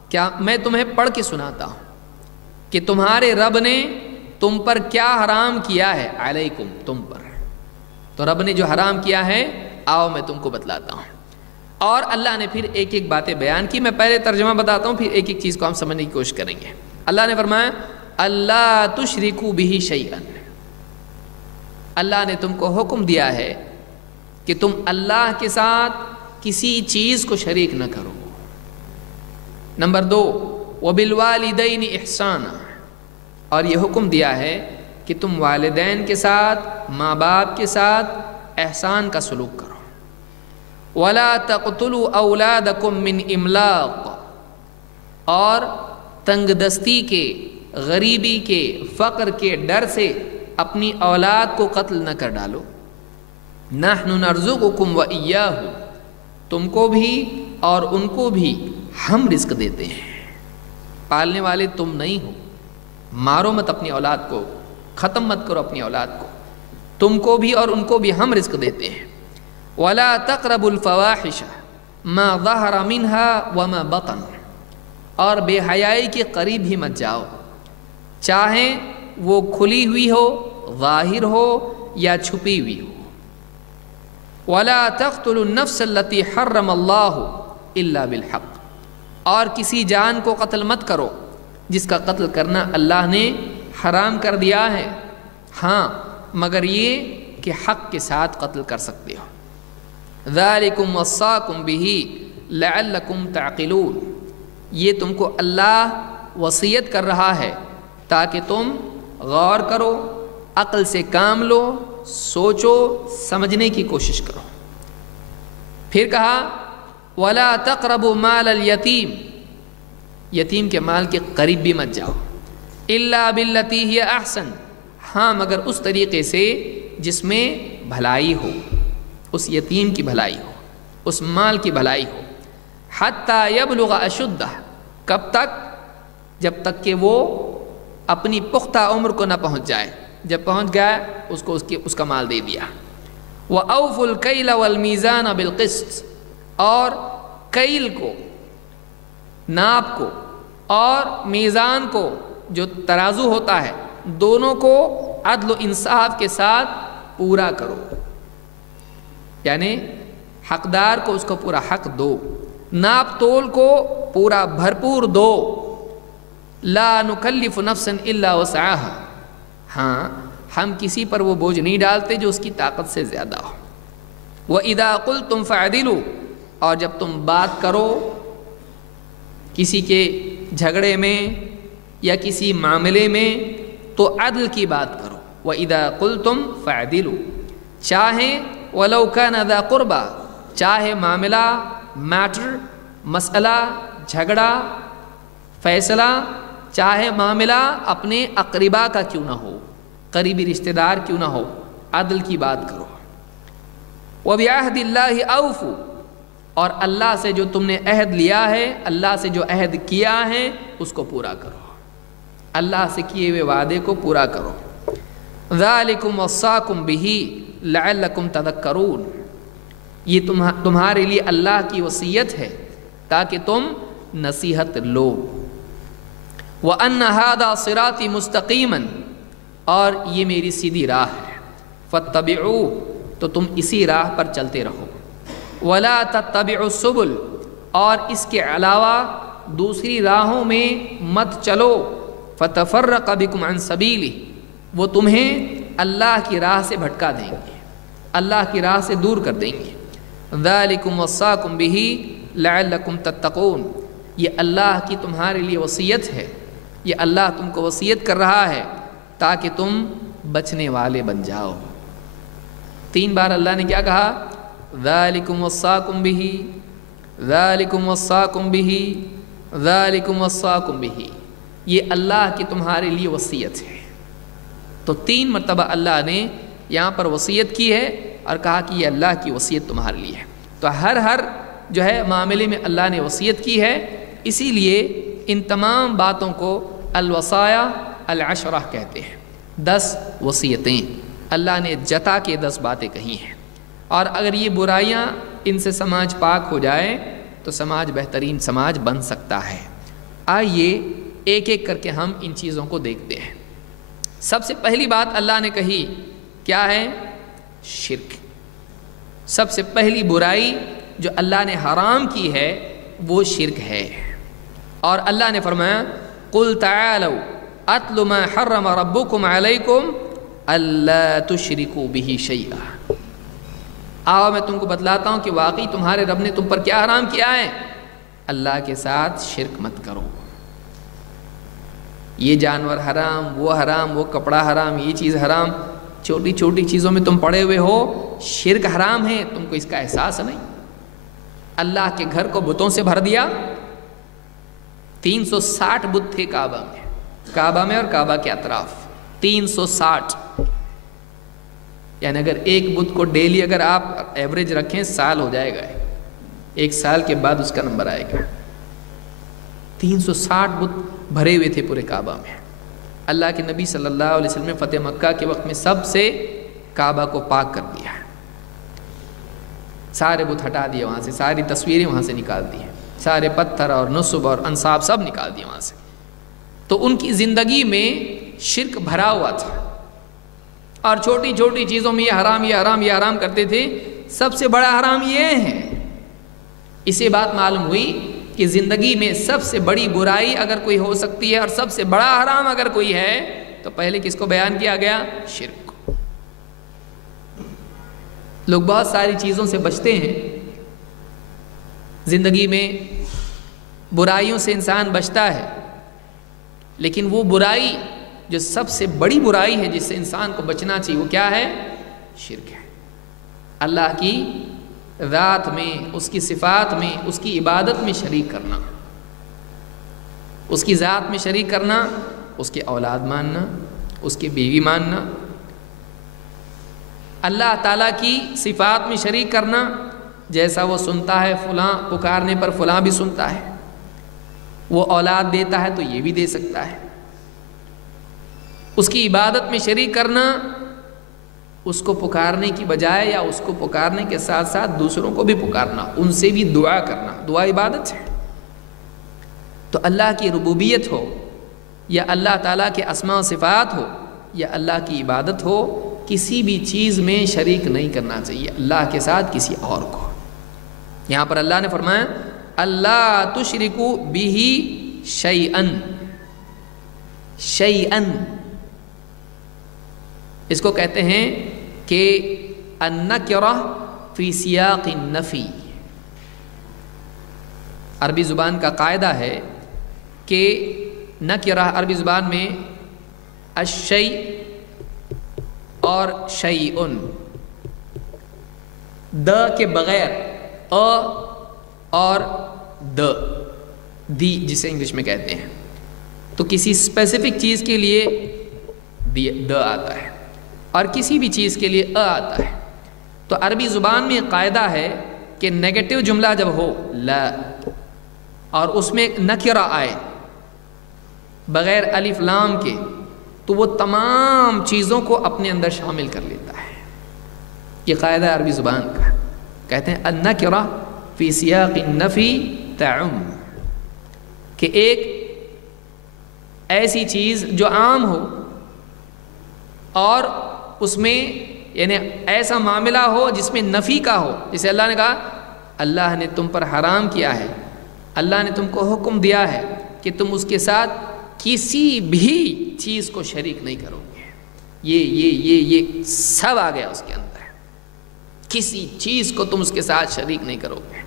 کیا میں تمہیں پڑھ کے سناتا ہوں کہ تمہارے رب نے تم پر کیا حرام کیا ہے، علیکم، تم پر۔ تو رب نے جو حرام کیا ہے، آؤ میں تم کو بتلاتا ہوں۔ اور اللہ نے پھر ایک ایک باتیں بیان کی، میں پہلے ترجمہ بتاتا ہوں، پھر ایک ایک چیز کو ہم سمجھنے کی کوشش کریں گے۔ اللہ نے فرمایا اللہ تشرکوا بہ شیئا، اللہ نے تم کو حکم دیا ہے کہ تم اللہ کے ساتھ کسی چیز کو شریک نہ کرو۔ نمبر 2 وبالوالدین احسانا، اور یہ حکم دیا ہے کہ تم والدین کے ساتھ، ماں باپ کے ساتھ احسان کا سلوک کرو۔ ولا تقتلوا اولادکم من املاق، اور تنگ دستی کے، غریبی کے، فقر کے ڈر سے اپنی اولاد کو قتل نہ کر ڈالو۔ نحن نرزقکم وإیاہم، تم کو بھی اور ان کو بھی ہم رزق دیتے ہیں، پالنے والے تم نہیں ہو۔ مارو مت اپنی اولاد کو، ختم مت کرو اپنی اولاد کو، تم کو بھی اور ان کو بھی ہم رزق دیتے ہیں۔ ولا تقربوا الفواحش ما ظہر منها وما بطن، اور بے حیائی کے قریب ہی مت جاؤ، چاہے وہ کھلی ہوئی ہو، ظاہر ہو یا چھپی ہوئی ہو۔ ولا تقتلوا النفس التي حرم الله الا بالحق، اور کسی جان کو قتل مت کرو جس کا قتل کرنا اللہ نے حرام کر دیا ہے، ہاں مگر یہ کہ حق کے ساتھ قتل کر سکتے ہو۔ ذالکم وصاکم بہ لعلکم تعقلون، یہ تم کو اللہ وصیت کر رہا ہے تاکہ تم غور کرو، عقل سے کام لو، سوچو، سمجھنے کی کوشش کرو۔ پھر کہا ولا تقربوا مال الیتیم، یتیم کے مال کے قریب بھی مت جاؤ، الا باللتی ہی احسن، ہاں مگر اس طریقے سے جس میں بھلائی ہو، اس یتیم کی بھلائی ہو، اس مال کی بھلائی ہو۔ حتی یبلغ اشدہ، کب تک؟ جب تک کہ وہ اپنی پختہ عمر کو نہ پہنچ جائے، جب پہنچ گیا اس کا مال دے دیا۔ وَأَوْفُوا الْكَيْلَ وَالْمِيزَانَ بِالْقِسْطِ، اور کیل کو، ناپ کو، اور میزان کو، جو ترازو ہوتا ہے، دونوں کو عدل و انصاف کے ساتھ پورا کرو، یعنی حقدار کو اس کو پورا حق دو، ناپ تول کو پورا بھرپور دو۔ لا نکلف نفسا الا وسعها، ہاں ہم کسی پر وہ بوجھ نہیں ڈالتے جو اس کی طاقت سے زیادہ ہو۔ وَإِذَا قُلْتُمْ فَعْدِلُوا، اور جب تم بات کرو کسی کے جھگڑے میں یا کسی معاملے میں تو عدل کی بات کرو۔ وَإِذَا قُلْتُمْ فَعْدِلُوا، چاہے وَلَوْ كَانَ ذَا قُرْبَى، چاہے معاملہ، میٹر، مسئلہ، جھگڑا، فیصلہ، چاہے معاملہ اپنے اقربا کا کیوں نہ ہو، قریبی رشتہ دار کیوں نہ ہو، عدل کی بات کرو۔ وَبِعَهْدِ اللَّهِ أَوْفُوا، اور اللہ سے جو تم نے عہد لیا ہے، اللہ سے جو عہد کیا ہے اس کو پورا کرو، اللہ سے کیے ہوئے وعدے کو پورا کرو۔ ذالکم وصاکم بہ لعلکم تذکرون، یہ تمہارے لیے اللہ کی وصیت ہے تاکہ تم نصیحت لو۔ وَأَنَّ هَذَا صِرَاطِي مُسْتَقِيمًا، اور یہ میری سیدھی راہ ہے، فَاتَّبِعُوهُ، تو تم اسی راہ پر چلتے رہو، وَلَا تَتَّبِعُوا السُّبُلَ، اور اس کے علاوہ دوسری راہوں میں مت چلو، فَتَفَرَّقَ بِكُمْ عَنْ سَبِيلِهِ، وہ تمہیں اللہ کی راہ سے بھٹکا دیں گے، اللہ کی راہ سے دور کر دیں گے۔ ذَلِكُمْ وَصَّاكُمْ بِهِ لَعَلَّكُمْ تَتَّقُونَ، یہ اللہ کی تمہارے لیے وصیت ہے، یہ اللہ تم کو وصیت کر رہا ہے تاکہ تم بچنے والے بن جاؤ۔ 3 بار اللہ نے کیا کہا؟ ذَلِكُمْ وَصَّاكُمْ بِهِ، ذَلِكُمْ وَصَّاكُمْ بِهِ، ذَلِكُمْ وَصَّاكُمْ بِهِ، یہ اللہ کی تمہارے لیے وصیت ہے۔ تو 3 مرتبہ اللہ نے یہاں پر وصیت کی ہے اور کہا کہ یہ اللہ کی وصیت تمہارے لیے ہے۔ تو ہر جو ہے معاملے میں اللہ نے وصیت کی ہے، اسی لیے ان تمام باتوں کو الوصایا العشرہ کہتے ہیں، 10 وصیتیں اللہ نے جتا کے 10 باتیں کہی ہیں، اور اگر یہ برائیاں ان سے سماج پاک ہو جائے تو سماج بہترین سماج بن سکتا ہے۔ آئیے ایک ایک کر کے ہم ان چیزوں کو دیکھتے ہیں۔ سب سے پہلی بات اللہ نے کہی کیا ہے؟ شرک۔ سب سے پہلی برائی جو اللہ نے حرام کی ہے وہ شرک ہے، اور اللہ نے فرمایا قُلْ تَعَالَوْا أَتْلُ مَا حَرَّمَ رَبُّكُمْ عَلَيْكُمْ أَلَّا تُشْرِكُوا بِهِ شَيْئًا، آؤ میں تم کو بتلاتا ہوں کہ واقعی تمہارے رب نے تم پر کیا حرام کیا ہے، اللہ کے ساتھ شرک مت کرو۔ یہ جانور حرام، وہ کپڑا حرام، یہ چیز حرام، چھوٹی چھوٹی چیزوں میں تم پڑے ہوئے ہو، شرک حرام ہے، تم کو اس کا احساس نہیں۔ اللہ کے گھر کو بتوں سے بھر دیا، 360 بت تھے کعبہ میں اور کعبہ کے اطراف 360، یعنی اگر ایک بت کو ڈیلی اگر آپ ایوریج رکھیں سال ہو جائے گا، 1 سال کے بعد اس کا نمبر آئے گا۔ 360 بت بھرے ہوئے تھے پورے کعبہ میں۔ اللہ کے نبی صلی اللہ علیہ وسلم نے فتح مکہ کے وقت میں سب سے کعبہ کو پاک کر دیا، سارے بت ہٹا دیے وہاں سے، ساری تصویریں وہاں سے نکال دی، سارے پتھر اور نصب اور انصاب سب نکال دیے وہاں سے۔ تو ان کی زندگی میں شرک بھرا ہوا تھا، اور چھوٹی چھوٹی چیزوں میں یہ حرام یہ حرام یہ حرام کرتے تھے۔ سب سے بڑا حرام یہ ہے، اسے بات معلوم ہوئی کہ زندگی میں سب سے بڑی برائی اگر کوئی ہو سکتی ہے اور سب سے بڑا حرام اگر کوئی ہے تو پہلے کس کو بیان کیا گیا؟ شرک۔ لوگ بہت ساری چیزوں سے بچتے ہیں، زندگی میں برائیوں سے انسان بچتا ہے، لیکن وہ برائی جو سب سے بڑی برائی ہے جس سے انسان کو بچنا چاہیے وہ کیا ہے؟ شرک ہے۔ اللہ کی ذات میں، اس کی صفات میں، اس کی عبادت میں شریک کرنا، اس کی ذات میں شریک کرنا، اس کے اولاد ماننا، اس کی بیوی ماننا، اللہ تعالیٰ کی صفات میں شریک کرنا، جیسا وہ سنتا ہے فلاں پکارنے پر فلاں بھی سنتا ہے، وہ اولاد دیتا ہے تو یہ بھی دے سکتا ہے، اس کی عبادت میں شریک کرنا، اس کو پکارنے کی بجائے یا اس کو پکارنے کے ساتھ ساتھ دوسروں کو بھی پکارنا، ان سے بھی دعا کرنا، دعا عبادت ہے۔ تو اللہ کی ربوبیت ہو یا اللہ تعالیٰ کے اسماء و صفات ہو یا اللہ کی عبادت ہو، کسی بھی چیز میں شریک نہیں کرنا چاہیے اللہ کے ساتھ کسی اور کو۔ یہاں پر اللہ نے فرمایا اللہ تشرکوا بہ شیئا، شیئا اس کو کہتے ہیں کہ النکرہ فی سیاق النفی۔ عربی زبان کا قاعدہ ہے کہ نکرہ عربی زبان میں الشیء اور شیئن، د کے بغیر اور دی جسے انگلش میں کہتے ہیں، تو کسی اسپیسیفک چیز کے لیے د آتا ہے اور کسی بھی چیز کے لیے آتا ہے۔ تو عربی زبان میں قاعدہ ہے کہ نیگیٹو جملہ جب ہو لا اور اس میں نکرہ آئے بغیر الف لام کے تو وہ تمام چیزوں کو اپنے اندر شامل کر لیتا ہے۔ یہ قاعدہ عربی زبان کا، کہتے ہیں النکرہ فی سیاق النفی تعم، کہ ایک ایسی چیز جو عام ہو اور اس میں یعنی ایسا معاملہ ہو جس میں نفی کا ہو، جسے اللہ نے کہا اللہ نے تم پر حرام کیا ہے، اللہ نے تم کو حکم دیا ہے کہ تم اس کے ساتھ کسی بھی چیز کو شریک نہیں کرو گے، یہ سب آ گیا اس کے اندر، کسی چیز کو تم اس کے ساتھ شریک نہیں کرو گے،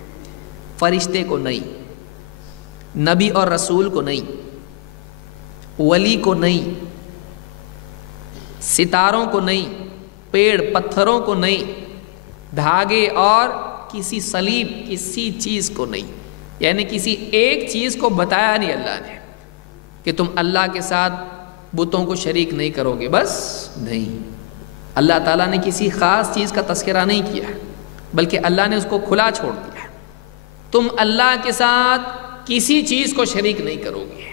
فرشتے کو نہیں، نبی اور رسول کو نہیں، ولی کو نہیں، ستاروں کو نہیں، پیڑ پتھروں کو نہیں، دھاگے اور کسی صلیب کسی چیز کو نہیں، یعنی کسی ایک چیز کو بتایا نہیں اللہ نے کہ تم اللہ کے ساتھ بتوں کو شریک نہیں کرو گے، بس نہیں، اللہ تعالیٰ نے کسی خاص چیز کا تذکرہ نہیں کیا، بلکہ اللہ نے اس کو کھلا چھوڑ دیا، تم اللہ کے ساتھ کسی چیز کو شریک نہیں کرو گے۔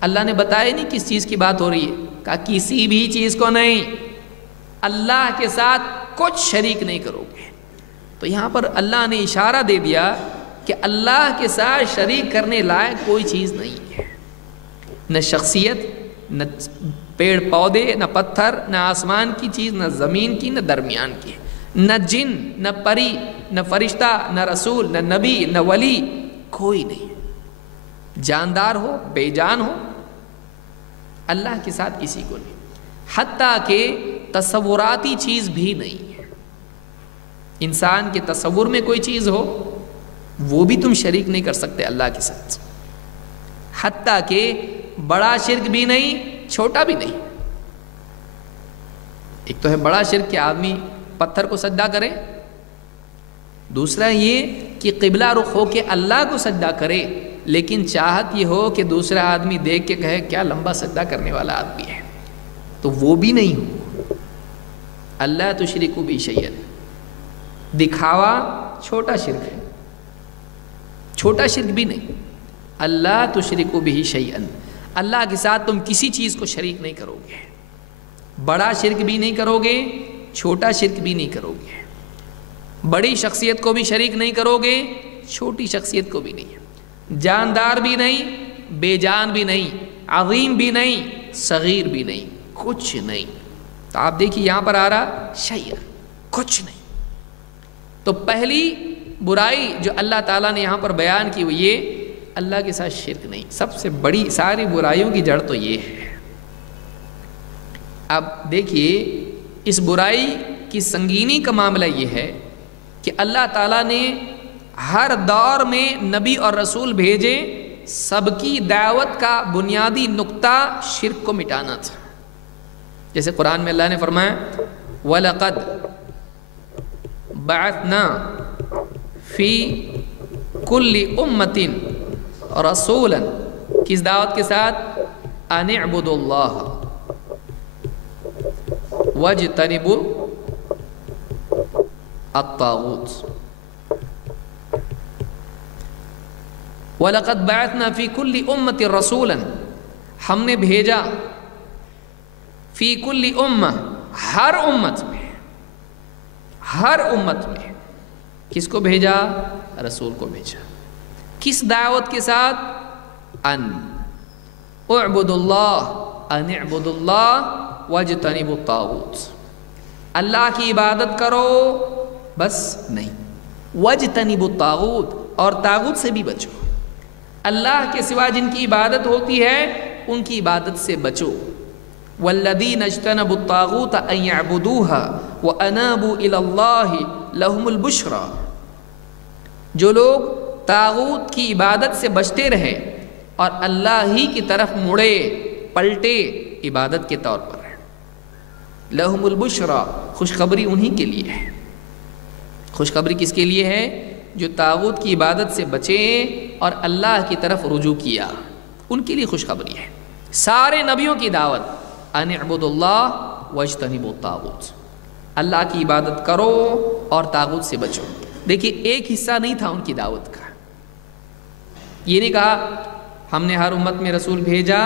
اللہ نے بتایا نہیں کس چیز کی بات ہو رہی ہے، کہا کسی بھی چیز کو نہیں، اللہ کے ساتھ کچھ شریک نہیں کرو گے۔ تو یہاں پر اللہ نے اشارہ دے دیا کہ اللہ کے ساتھ شریک کرنے لائق کوئی چیز نہیں ہے، نہ شخصیت، نہ پیڑ پودے، نہ پتھر، نہ آسمان کی چیز، نہ زمین کی، نہ درمیان کی، نہ جن، نہ پری، نہ فرشتہ، نہ رسول، نہ نبی، نہ ولی، کوئی نہیں، جاندار ہو بے جان ہو، اللہ کے ساتھ کسی کو نہیں، حتیٰ کہ تصوراتی چیز بھی نہیں ہے، انسان کے تصور میں کوئی چیز ہو وہ بھی تم شریک نہیں کر سکتے اللہ کے ساتھ، حتیٰ کہ بڑا شرک بھی نہیں چھوٹا بھی نہیں۔ ایک تو ہے بڑا شرک کہ آدمی پتھر کو سجدہ کرے، دوسرا یہ کہ قبلہ رخ ہو کے اللہ کو سجدہ کرے، لیکن چاہت یہ ہو کہ دوسرا آدمی دیکھ کے کہے کیا لمبا سجدہ کرنے والا آدمی ہے، تو وہ بھی نہیں ہو۔ اللہ تشرکوا بی شیئا، دکھاوا چھوٹا شرک ہے، چھوٹا شرک بھی نہیں، اللہ تشرکوا بہ شیئا، اللہ کے ساتھ تم کسی چیز کو شریک نہیں کرو گے، بڑا شرک بھی نہیں کرو گے، چھوٹا شرک بھی نہیں کرو گے، بڑی شخصیت کو بھی شریک نہیں کرو گے، چھوٹی شخصیت کو بھی نہیں، جاندار بھی نہیں، بے جان بھی نہیں، عظیم بھی نہیں، صغیر بھی نہیں، کچھ نہیں۔ تو آپ دیکھیے یہاں پر آ رہا شیء، کچھ نہیں۔ تو پہلی برائی جو اللہ تعالیٰ نے یہاں پر بیان کی وہ یہ اللہ کے ساتھ شرک نہیں، سب سے بڑی ساری برائیوں کی جڑ تو یہ ہے۔ اب دیکھیے اس برائی کی سنگینی کا معاملہ یہ ہے کہ اللہ تعالیٰ نے ہر دور میں نبی اور رسول بھیجے، سب کی دعوت کا بنیادی نقطہ شرک کو مٹانا تھا۔ جیسے قرآن میں اللہ نے فرمایا وَلَقَدْ بَعَثْنَا فِي كُلِّ أُمَّةٍ رَسُولًا، کس دعوت کے ساتھ؟ أَنِ اعْبُدُوا اللَّهَ وَاجْتَنِبُوا الطَّاغُوتَ۔ وَلَقَدْ بَعَثْنَا فِي كُلِّ أُمَّةٍ رَسُولًا، ہم نے بھیجا فی کل امہ، ہر امت میں، ہر امت میں کس کو بھیجا؟ رسول کو بھیجا، کس دعوت کے ساتھ؟ ان اعبدوا اللہ، ان اعبدوا اللہ واجتنبوا الطاغوت، اللہ کی عبادت کرو بس نہیں، واجتنبوا الطاغوت، اور طاغوت سے بھی بچو، اللہ کے سوا جن کی عبادت ہوتی ہے ان کی عبادت سے بچو۔ والذین اجتنبوا الطاغوت ان یعبدوها وانابوا الی اللہ لهم البشری، جو لوگ طاغوت کی عبادت سے بچتے رہے اور اللہ ہی کی طرف مڑے پلٹے عبادت کے طور پر، لهم البشری، خوشخبری انہی کے لیے ہے۔ خوشخبری کس کے لیے ہے؟ جو طاغوت کی عبادت سے بچے اور اللہ کی طرف رجوع کیا، ان کے لیے خوشخبری ہے۔ سارے نبیوں کی دعوت ان اعبدوا اللہ واجتنبوا الطاغوت، اللہ کی عبادت کرو اور طاغوت سے بچو۔ دیکھیے ایک حصہ نہیں تھا ان کی دعوت کا، یہ نہیں کہا ہم نے ہر امت میں رسول بھیجا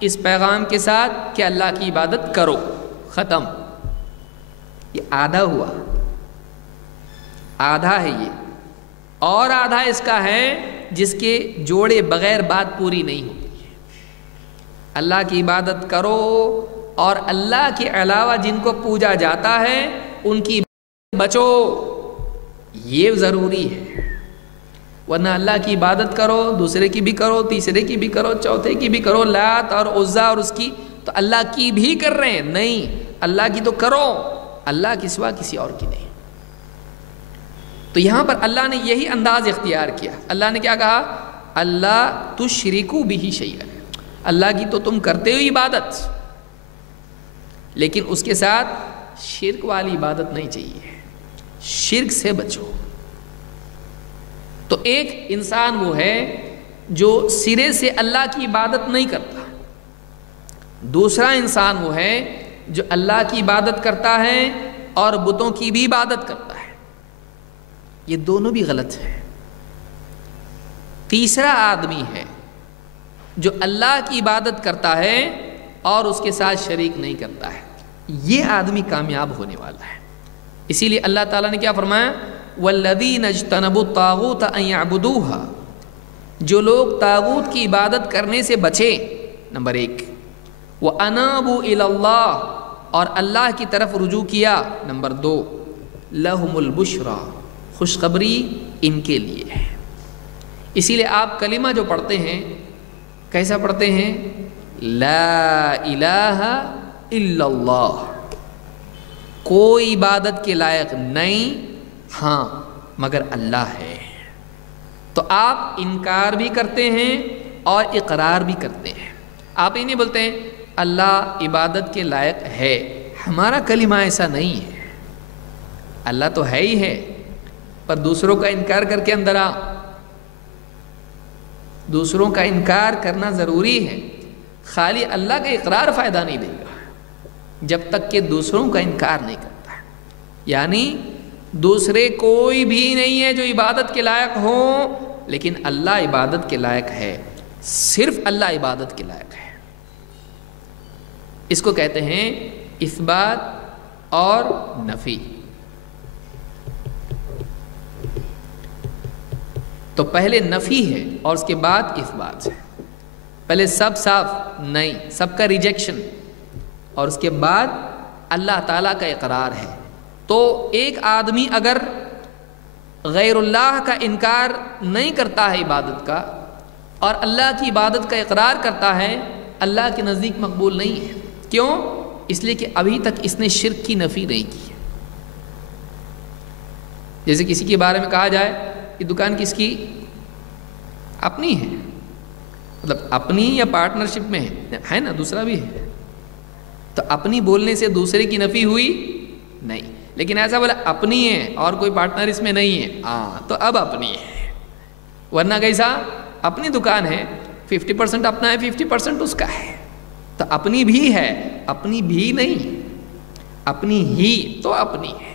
اس پیغام کے ساتھ کہ اللہ کی عبادت کرو، ختم۔ یہ آدھا ہوا، آدھا ہے یہ، اور آدھا اس کا ہے جس کے جوڑے بغیر بات پوری نہیں ہوتی ہے۔ اللہ کی عبادت کرو اور اللہ کے علاوہ جن کو پوجا جاتا ہے ان کی بچو، یہ ضروری ہے۔ ورنہ اللہ کی عبادت کرو، دوسرے کی بھی کرو، تیسرے کی بھی کرو، چوتھے کی بھی کرو، لات اور عزا اور اس کی، تو اللہ کی بھی کر رہے ہیں، نہیں، اللہ کی تو کرو، اللہ کے سوا کسی اور کی نہیں۔ تو یہاں پر اللہ نے یہی انداز اختیار کیا۔ اللہ نے کیا کہا؟ اللہ تشرکو بہ شیئا، اللہ کی تو تم کرتے ہو عبادت، لیکن اس کے ساتھ شرک والی عبادت نہیں چاہیے، شرک سے بچو۔ تو ایک انسان وہ ہے جو سرے سے اللہ کی عبادت نہیں کرتا، دوسرا انسان وہ ہے جو اللہ کی عبادت کرتا ہے اور بتوں کی بھی عبادت کرتا ہے، یہ دونوں بھی غلط ہے۔ تیسرا آدمی ہے جو اللہ کی عبادت کرتا ہے اور اس کے ساتھ شریک نہیں کرتا ہے، یہ آدمی کامیاب ہونے والا ہے۔ اسی لیے اللہ تعالیٰ نے کیا فرمایا؟ وَالَّذِينَ اجْتَنَبُوا الطَّاغُوتَ أَن يَعْبُدُوهَا، جو لوگ طاغوت کی عبادت کرنے سے بچے، نمبر 1، وَأَنَابُوا إِلَى اللَّهِ، اور اللہ کی طرف رجوع کیا، نمبر 2، لَهُمُ الْبُشْرَى، خوشخبری ان کے لیے ہے۔ اسی لیے آپ کلمہ جو پڑھتے ہیں کیسا پڑھتے ہیں؟ لا الہ الا اللہ، کوئی عبادت کے لائق نہیں ہاں مگر اللہ ہے۔ تو آپ انکار بھی کرتے ہیں اور اقرار بھی کرتے ہیں، آپ یہ نہیں بولتے ہیں اللہ عبادت کے لائق ہے، ہمارا کلمہ ایسا نہیں ہے، اللہ تو ہے ہی ہے، پر دوسروں کا انکار کر کے اندر آ، دوسروں کا انکار کرنا ضروری ہے، خالی اللہ کا اقرار فائدہ نہیں دے گا جب تک کہ دوسروں کا انکار نہیں کرتا، یعنی دوسرے کوئی بھی نہیں ہے جو عبادت کے لائق ہو، لیکن اللہ عبادت کے لائق ہے، صرف اللہ عبادت کے لائق ہے۔ اس کو کہتے ہیں اثبات اور نفی۔ تو پہلے نفی ہے اور اس کے بعد اثبات ہے، پہلے سب صاف نہیں، سب کا ریجیکشن، اور اس کے بعد اللہ تعالیٰ کا اقرار ہے۔ تو ایک آدمی اگر غیر اللہ کا انکار نہیں کرتا ہے عبادت کا اور اللہ کی عبادت کا اقرار کرتا ہے، اللہ کے نزدیک مقبول نہیں ہے۔ کیوں؟ اس لیے کہ ابھی تک اس نے شرک کی نفی نہیں کی۔ جیسے کسی کے بارے میں کہا جائے کہ دکان کس کی؟ اپنی ہے، مطلب اپنی یا پارٹنرشپ میں ہے نا، دوسرا بھی ہے، تو اپنی بولنے سے دوسرے کی نفی ہوئی نہیں، لیکن ایسا بولا اپنی ہے اور کوئی پارٹنر اس میں نہیں ہے، ہاں تو اب اپنی ہے، ورنہ کیسا؟ اپنی دکان ہے، 50% اپنا ہے، 50% اس کا ہے، تو اپنی بھی ہے، اپنی بھی نہیں، اپنی ہی تو اپنی ہے۔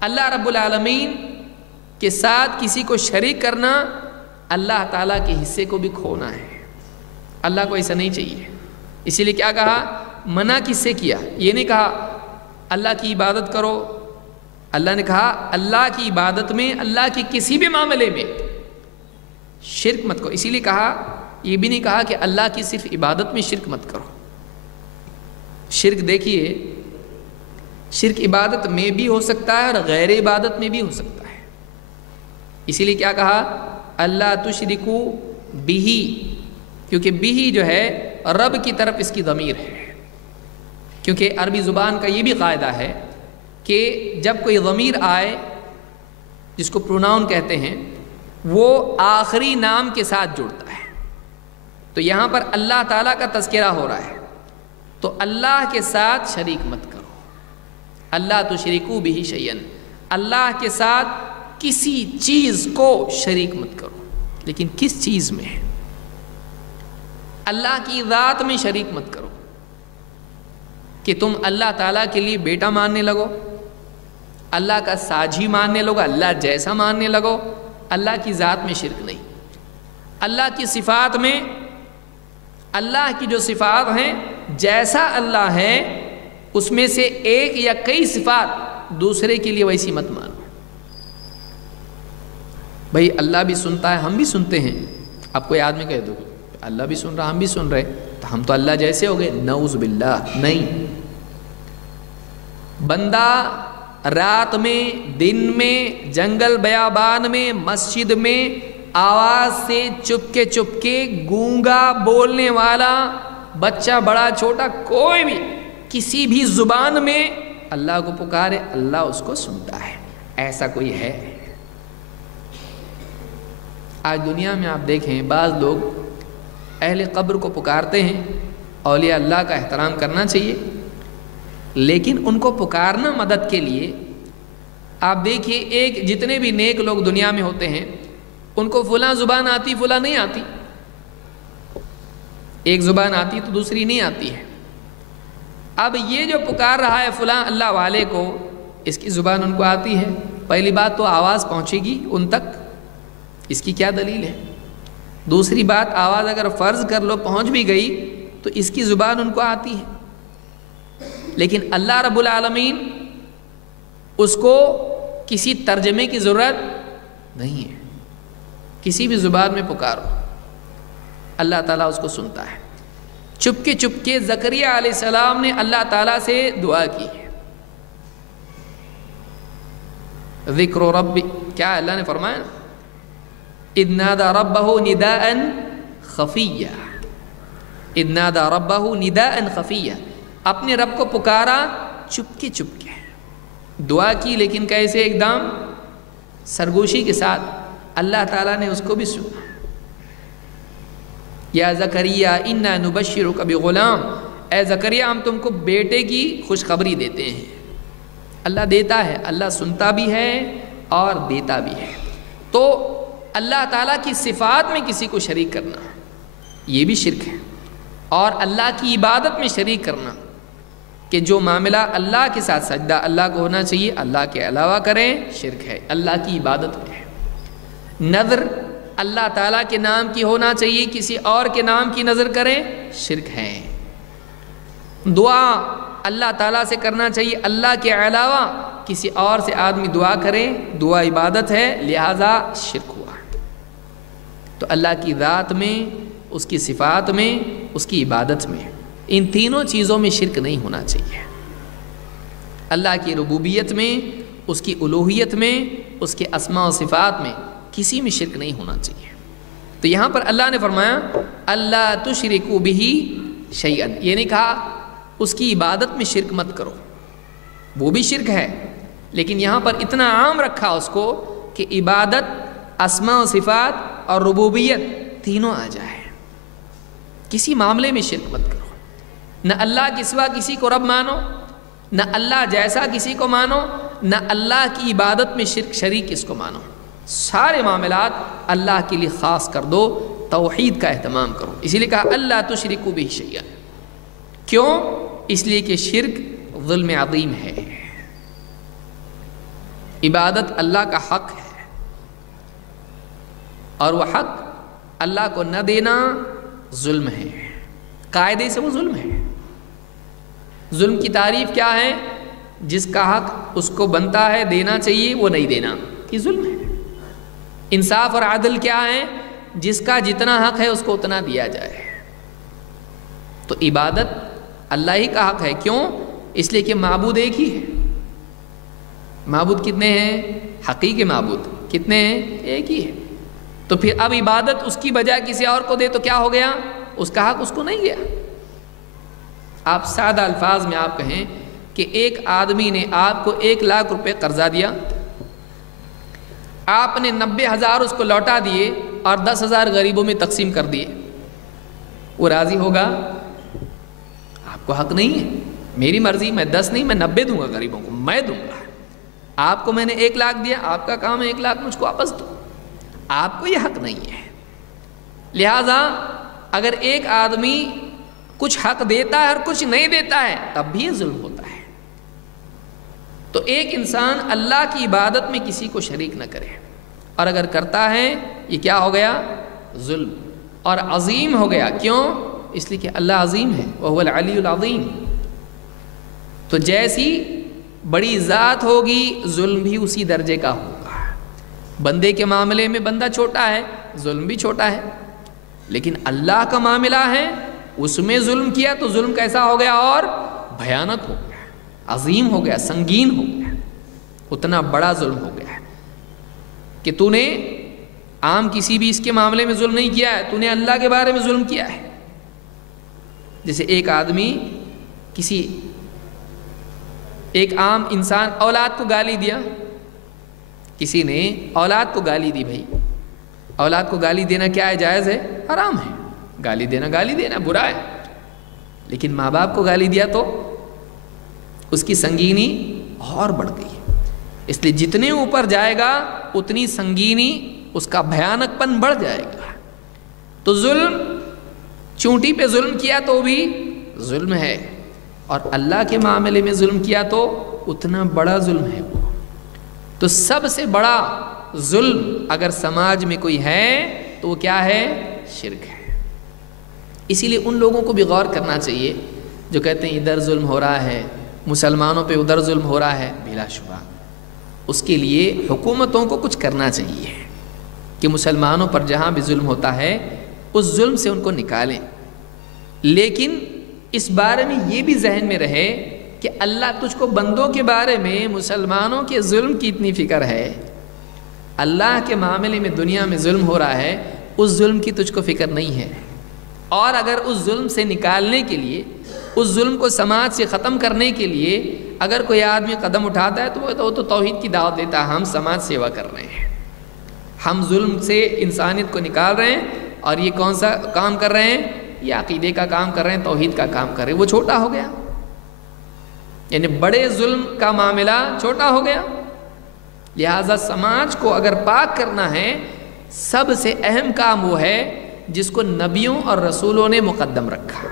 اللہ رب العالمین کے ساتھ کسی کو شریک کرنا اللہ تعالیٰ کے حصے کو بھی کھونا ہے، اللہ کو ایسا نہیں چاہیے۔ اسی لیے کیا کہا؟ منع کس سے کیا؟ یہ نہیں کہا اللہ کی عبادت کرو، اللہ نے کہا اللہ کی عبادت میں، اللہ کی کسی بھی معاملے میں شرک مت کرو۔ اسی لیے کہا، یہ بھی نہیں کہا کہ اللہ کی صرف عبادت میں شرک مت کرو۔ شرک دیکھیے، شرک عبادت میں بھی ہو سکتا ہے اور غیر عبادت میں بھی ہو سکتا ہے۔ اسی لیے کیا کہا؟ اللہ تشرکو بہی، کیونکہ بہی جو ہے رب کی طرف اس کی ضمیر ہے، کیونکہ عربی زبان کا یہ بھی قاعدہ ہے کہ جب کوئی ضمیر آئے جس کو پروناؤن کہتے ہیں، وہ آخری نام کے ساتھ جڑتا ہے۔ تو یہاں پر اللہ تعالیٰ کا تذکرہ ہو رہا ہے، تو اللہ کے ساتھ شریک مت کرو، اللہ تشرکو بہ شیئا، اللہ کے ساتھ کسی چیز کو شریک مت کرو، لیکن کس چیز میں؟ اللہ کی ذات میں شریک مت کرو کہ تم اللہ تعالیٰ کے لیے بیٹا ماننے لگو، اللہ کا ساجھی ماننے لگو، اللہ جیسا ماننے لگو، اللہ کی ذات میں شرک نہیں، اللہ کی صفات میں، اللہ کی جو صفات ہیں جیسا اللہ ہے اس میں سے ایک یا کئی صفات دوسرے کے لیے ویسی مت مانو۔ بھائی اللہ بھی سنتا ہے، ہم بھی سنتے ہیں، آپ کوئی آدمی کہہ دو اللہ بھی سن رہا ہم بھی سن رہے تو ہم تو اللہ جیسے ہو گئے، نعوذ باللہ، نہیں۔ بندہ رات میں، دن میں، جنگل بیابان میں، مسجد میں آواز سے چپ کے گونگا، بولنے والا، بچہ بڑا چھوٹا، کوئی بھی کسی بھی زبان میں اللہ کو پکارے، اللہ اس کو سنتا ہے۔ ایسا کوئی ہے؟ آج دنیا میں آپ دیکھیں بعض لوگ اہل قبر کو پکارتے ہیں، اولیاء اللہ کا احترام کرنا چاہیے، لیکن ان کو پکارنا مدد کے لیے، آپ دیکھیے ایک جتنے بھی نیک لوگ دنیا میں ہوتے ہیں ان کو فلاں زبان آتی فلاں نہیں آتی، ایک زبان آتی تو دوسری نہیں آتی ہے۔ اب یہ جو پکار رہا ہے فلاں اللہ والے کو، اس کی زبان ان کو آتی ہے، پہلی بات تو آواز پہنچے گی ان تک، اس کی کیا دلیل ہے؟ دوسری بات، آواز اگر فرض کر لو پہنچ بھی گئی تو اس کی زبان ان کو آتی ہے، لیکن اللہ رب العالمین اس کو کسی ترجمے کی ضرورت نہیں ہے، کسی بھی زبان میں پکارو اللہ تعالیٰ اس کو سنتا ہے۔ چپ کے زکریا علیہ السلام نے اللہ تعالیٰ سے دعا کی ہے، ذکر رب، کیا اللہ نے فرمایا نا، اذ نادى ربه نداء خفیا، اذ نادى ربه نداء خفیا، اپنے رب کو پکارا چپ کے دعا کی، لیکن کیسے؟ ایک دم سرگوشی کے ساتھ۔ اللہ تعالیٰ نے اس کو بھی سنا، یا زکریا انا نبشرک بغلام، اے زکریا ہم تم کو بیٹے کی خوشخبری دیتے ہیں۔ اللہ دیتا ہے، اللہ سنتا بھی ہے اور دیتا بھی ہے۔ تو اللہ تعالیٰ کی صفات میں کسی کو شریک کرنا یہ بھی شرک ہے، اور اللہ کی عبادت میں شریک کرنا کہ جو معاملہ اللہ کے ساتھ سجدہ اللہ کو ہونا چاہیے اللہ کے علاوہ کریں، شرک ہے، اللہ کی عبادت میں ہے۔ نظر اللہ تعالیٰ کے نام کی ہونا چاہیے، کسی اور کے نام کی نظر کریں، شرک ہے۔ دعا اللہ تعالیٰ سے کرنا چاہیے، اللہ کے علاوہ کسی اور سے آدمی دعا کرے، دعا عبادت ہے، لہذا شرک ہوا۔ تو اللہ کی ذات میں، اس کی صفات میں، اس کی عبادت میں، ان تینوں چیزوں میں شرک نہیں ہونا چاہیے۔ اللہ کی ربوبیت میں، اس کی الوہیت میں، اس کے اسماء و صفات میں کسی میں شرک نہیں ہونا چاہیے۔ تو یہاں پر اللہ نے فرمایا اللہ تشرکوا بہ شیئا، یہ نہیں کہا اس کی عبادت میں شرک مت کرو، وہ بھی شرک ہے، لیکن یہاں پر اتنا عام رکھا اس کو کہ عبادت، اسماء و صفات اور ربوبیت تینوں آ جائے، کسی معاملے میں شرک مت کرو، نہ اللہ کے سوا کسی کو رب مانو، نہ اللہ جیسا کسی کو مانو، نہ اللہ کی عبادت میں شریک کس کو مانو، سارے معاملات اللہ کے لیے خاص کر دو، توحید کا اہتمام کرو۔ اسی لیے کہا اللہ تشرکوا بہ شیئا، کیوں؟ اس لیے کہ شرک ظلم عظیم ہے، عبادت اللہ کا حق ہے، اور وہ حق اللہ کو نہ دینا ظلم ہے، قاعدے سے وہ ظلم ہے۔ ظلم کی تعریف کیا ہے؟ جس کا حق اس کو بنتا ہے دینا چاہیے وہ نہیں دینا، یہ ظلم ہے۔ انصاف اور عدل کیا ہے؟ جس کا جتنا حق ہے اس کو اتنا دیا جائے۔ تو عبادت اللہ ہی کا حق ہے، کیوں؟ اس لیے کہ معبود ایک ہی ہے۔ معبود کتنے ہیں؟ حقیقی معبود کتنے ہیں؟ ایک ہی ہے۔ تو پھر اب عبادت اس کی بجائے کسی اور کو دے تو کیا ہو گیا؟ اس کا حق اس کو نہیں گیا۔ آپ سادہ الفاظ میں آپ کہیں کہ ایک آدمی نے آپ کو 1,00,000 روپے قرضہ دیا، آپ نے 90,000 اس کو لوٹا دیے اور 10,000 غریبوں میں تقسیم کر دیے، وہ راضی ہوگا؟ آپ کو حق نہیں ہے، میری مرضی، میں 10 نہیں، میں 90 دوں گا غریبوں کو، میں دوں گا۔ آپ کو میں نے 1,00,000 دیا، آپ کا کام ہے 1,00,000 مجھ کو واپس دو، آپ کو یہ حق نہیں ہے۔ لہذا اگر ایک آدمی کچھ حق دیتا ہے اور کچھ نہیں دیتا ہے تب بھی یہ ظلم ہوتا ہے۔ تو ایک انسان اللہ کی عبادت میں کسی کو شریک نہ کرے، اور اگر کرتا ہے یہ کیا ہو گیا؟ ظلم، اور عظیم ہو گیا۔ کیوں؟ اس لیے کہ اللہ عظیم ہے، وہو العلی العظیم۔ تو جیسی بڑی ذات ہوگی ظلم بھی اسی درجے کا ہوگا۔ بندے کے معاملے میں بندہ چھوٹا ہے، ظلم بھی چھوٹا ہے، لیکن اللہ کا معاملہ ہے، اس میں ظلم کیا تو ظلم کیسا ہو گیا؟ اور بھیانک ہو گیا، عظیم ہو گیا، سنگین ہو گیا، اتنا بڑا ظلم ہو گیا کہ تو نے عام کسی بھی اس کے معاملے میں ظلم نہیں کیا ہے، تو نے اللہ کے بارے میں ظلم کیا ہے۔ جیسے ایک آدمی ایک عام انسان اولاد کو گالی دیا، کسی نے اولاد کو گالی دی، بھائی اولاد کو گالی دینا کیا ہے؟ جائز ہے؟ حرام ہے۔ گالی دینا برا ہے، لیکن ماں باپ کو گالی دیا تو اس کی سنگینی اور بڑھ گئی۔ اس لیے جتنے اوپر جائے گا اتنی سنگینی، اس کا بھیانک پن بڑھ جائے گا۔ تو ظلم، چونٹی پہ ظلم کیا تو بھی ظلم ہے، اور اللہ کے معاملے میں ظلم کیا تو اتنا بڑا ظلم ہے وہ۔ تو سب سے بڑا ظلم اگر سماج میں کوئی ہے تو وہ کیا ہے؟ شرک ہے۔ اسی لیے ان لوگوں کو بھی غور کرنا چاہیے جو کہتے ہیں ادھر ظلم ہو رہا ہے، مسلمانوں پہ ادھر ظلم ہو رہا ہے، بلا شبہ اس کے لیے حکومتوں کو کچھ کرنا چاہیے کہ مسلمانوں پر جہاں بھی ظلم ہوتا ہے اس ظلم سے ان کو نکالیں، لیکن اس بارے میں یہ بھی ذہن میں رہے کہ اللہ تجھ کو بندوں کے بارے میں، مسلمانوں کے ظلم کی اتنی فکر ہے، اللہ کے معاملے میں دنیا میں ظلم ہو رہا ہے، اس ظلم کی تجھ کو فکر نہیں ہے۔ اور اگر اس ظلم سے نکالنے کے لیے، اس ظلم کو سماج سے ختم کرنے کے لیے اگر کوئی آدمی قدم اٹھاتا ہے تو وہ تو توحید کی دعوت دیتا ہے، ہم سماج سیوا کر رہے ہیں، ہم ظلم سے انسانیت کو نکال رہے ہیں، اور یہ کون سا کام کر رہے ہیں؟ یہ عقیدے کا کام کر رہے ہیں، توحید کا کام کر رہے ہیں۔ وہ چھوٹا ہو گیا، یعنی بڑے ظلم کا معاملہ چھوٹا ہو گیا۔ لہذا سماج کو اگر پاک کرنا ہے، سب سے اہم کام وہ ہے جس کو نبیوں اور رسولوں نے مقدم رکھا۔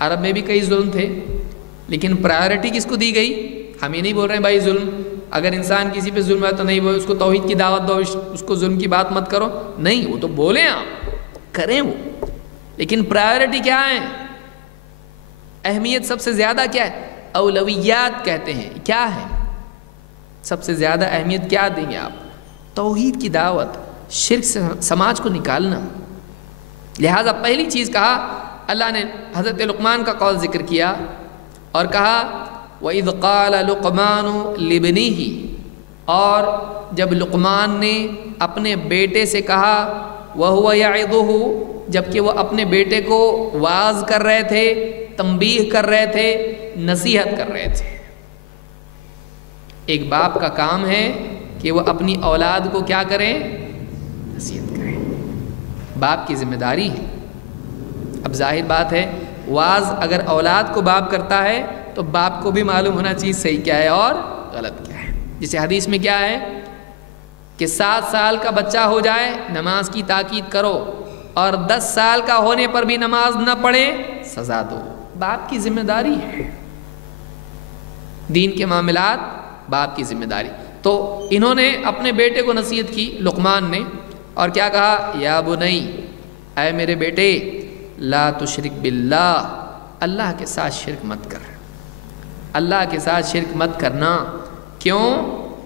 عرب میں بھی کئی ظلم تھے، لیکن پرائیورٹی کس کو دی گئی؟ ہم یہ نہیں بول رہے ہیں بھائی ظلم، اگر انسان کسی پہ ظلم ہے تو نہیں اس کو توحید کی دعوت دو، اس کو ظلم کی بات مت کرو، نہیں، وہ تو بولیں آپ کریں وہ، لیکن پرائیورٹی کیا ہے؟ اہمیت سب سے زیادہ کیا ہے؟ اولویات کہتے ہیں، کیا ہے سب سے زیادہ اہمیت؟ کیا دیں گے آپ؟ توحید کی دعوت، شرک سے سماج کو نکالنا۔ لہٰذا پہلی چیز کہا، اللہ نے حضرت لقمان کا قول ذکر کیا اور کہا وَإِذْ قَالَ لُقْمَانُ لِابْنِهِ، اور جب لقمان نے اپنے بیٹے سے کہا وَهُوَ يَعِظُهُ، جبکہ وہ اپنے بیٹے کو واعظ کر رہے تھے، تنبیہ کر رہے تھے، نصیحت کر رہے تھے۔ ایک باپ کا کام ہے کہ وہ اپنی اولاد کو کیا کریں؟ نصیحت کریں، باپ کی ذمہ داری ہے۔ اب ظاہر بات ہے، واعظ اگر اولاد کو باپ کرتا ہے تو باپ کو بھی معلوم ہونا چاہیے صحیح کیا ہے اور غلط کیا ہے۔ جسے حدیث میں کیا ہے کہ 7 سال کا بچہ ہو جائے نماز کی تاکید کرو، اور 10 سال کا ہونے پر بھی نماز نہ پڑھے سزا دو۔ باپ کی ذمہ داری ہے، دین کے معاملات باپ کی ذمہ داری۔ تو انہوں نے اپنے بیٹے کو نصیحت کی لقمان نے، اور کیا کہا؟ یا بنی، اے میرے بیٹے، لا تشرک باللہ، اللہ کے ساتھ شرک مت کر، اللہ کے ساتھ شرک مت کرنا۔ کیوں؟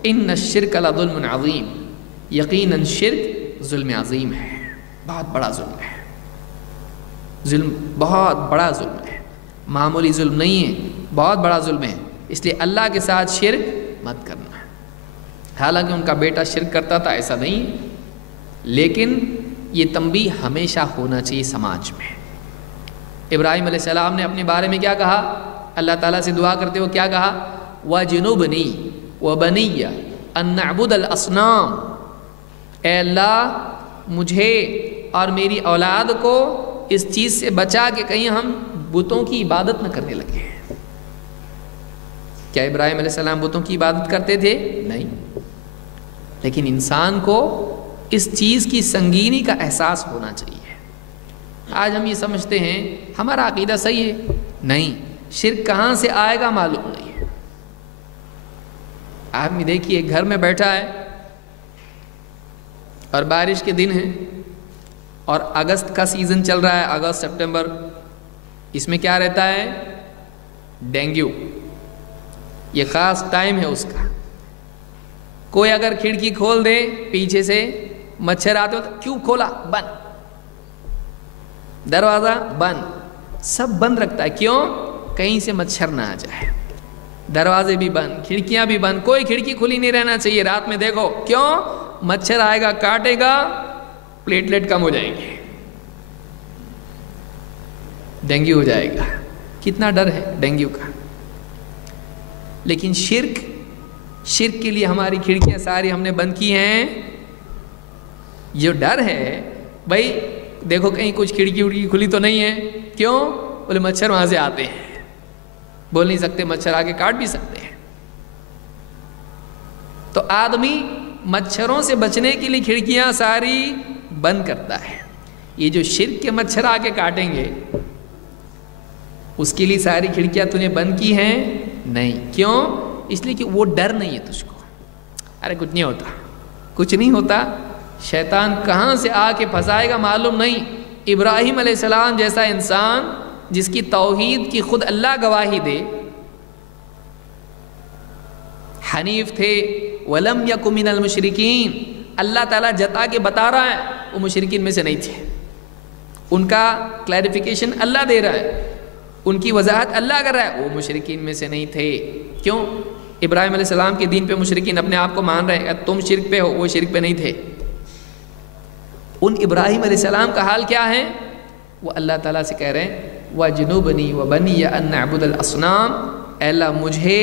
ان الشرک لظلم عظیم، یقیناً شرک ظلم عظیم ہے، بہت بڑا ظلم ہے، ظلم بہت بڑا ظلم ہے، معمولی ظلم نہیں ہے، بہت بڑا ظلم ہے۔ اس لیے اللہ کے ساتھ شرک مت کرنا۔ حالانکہ ان کا بیٹا شرک کرتا تھا ایسا نہیں، لیکن یہ تنبیہ ہمیشہ ہونا چاہیے سماج میں۔ ابراہیم علیہ السلام نے اپنے بارے میں کیا کہا؟ اللہ تعالیٰ سے دعا کرتے ہوئے کیا کہا؟ وَجُنُبْنِي وَبَنِيَّ أَن نَعْبُدَ الْأَصْنَامَ، اے اللہ مجھے اور میری اولاد کو اس چیز سے بچا کہ کہیں ہم بتوں کی عبادت نہ کرنے لگے۔ کیا ابراہیم علیہ السلام بتوں کی عبادت کرتے تھے؟ نہیں، لیکن انسان کو اس چیز کی سنگینی کا احساس ہونا چاہیے۔ آج ہم یہ سمجھتے ہیں ہمارا عقیدہ صحیح ہے، نہیں، شرک کہاں سے آئے گا معلوم نہیں ہے۔ آدمی دیکھیے گھر میں بیٹھا ہے اور بارش کے دن ہے، اور اگست کا سیزن چل رہا ہے، اگست سپٹمبر، اس میں کیا رہتا ہے؟ ڈینگو، یہ خاص ٹائم ہے اس کا۔ کوئی اگر کھڑکی کھول دے پیچھے سے مچھر آتے ہو تو کیوں کھولا؟ بند، دروازہ بند، سب بند رکھتا ہے، کیوں؟ کہیں سے مچھر نہ آ جائے۔ دروازے بھی بند، کھڑکیاں بھی بند، کوئی کھڑکی کھلی نہیں رہنا چاہیے رات میں، دیکھو کیوں؟ مچھر آئے گا، کاٹے گا، پلیٹلیٹ کم ہو جائیں گے، ڈینگو ہو جائے گا۔ کتنا ڈر ہے ڈینگو کا۔ لیکن شرک کے لیے ہماری کھڑکیاں ساری ہم نے بند کی ہیں۔ یہ ڈر ہے بھائی، دیکھو کہیں کچھ کھڑکی کھلی تو نہیں ہے، کیوں؟ بولے مچھر وہاں سے آتے ہیں، بول نہیں سکتے، مچھر آگے کاٹ بھی سکتے ہیں۔ تو آدمی مچھروں سے بچنے کے لیے کھڑکیاں ساری بند کرتا ہے۔ یہ جو شرک کے مچھر آ کے کاٹیں گے، اس کے لیے ساری کھڑکیاں تو نے بند کی ہیں نہیں، کیوں؟ اس لیے کہ وہ ڈر نہیں ہے تجھ کو، ارے کچھ نہیں ہوتا، کچھ نہیں ہوتا، شیطان کہاں سے آ کے پھنسائے گا معلوم نہیں۔ ابراہیم علیہ السلام جیسا انسان جس کی توحید کی خود اللہ گواہی دے، حنیف تھے، وَلَمْ يَكُ مِنَ الْمُشْرِكِينَ، اللہ تعالیٰ جتا کے بتا رہا ہے وہ مشرکین میں سے نہیں تھے، ان کا کلیریفیکیشن اللہ دے رہا ہے، ان کی وضاحت اللہ کر رہا ہے، وہ مشرکین میں سے نہیں تھے۔ کیوں؟ ابراہیم علیہ السلام کے دین پہ مشرکین اپنے آپ کو مان رہے ہیں، تم شرک پہ ہو، وہ شرک پہ نہیں تھے۔ ان ابراہیم علیہ السلام کا حال کیا ہے؟ وہ اللہ تعالیٰ سے کہہ رہے ہیں وَجْنُبْنِي وَبَنِيَّ أَن نَعْبُدَ الْأَصْنَامَ، اے اللہ مجھے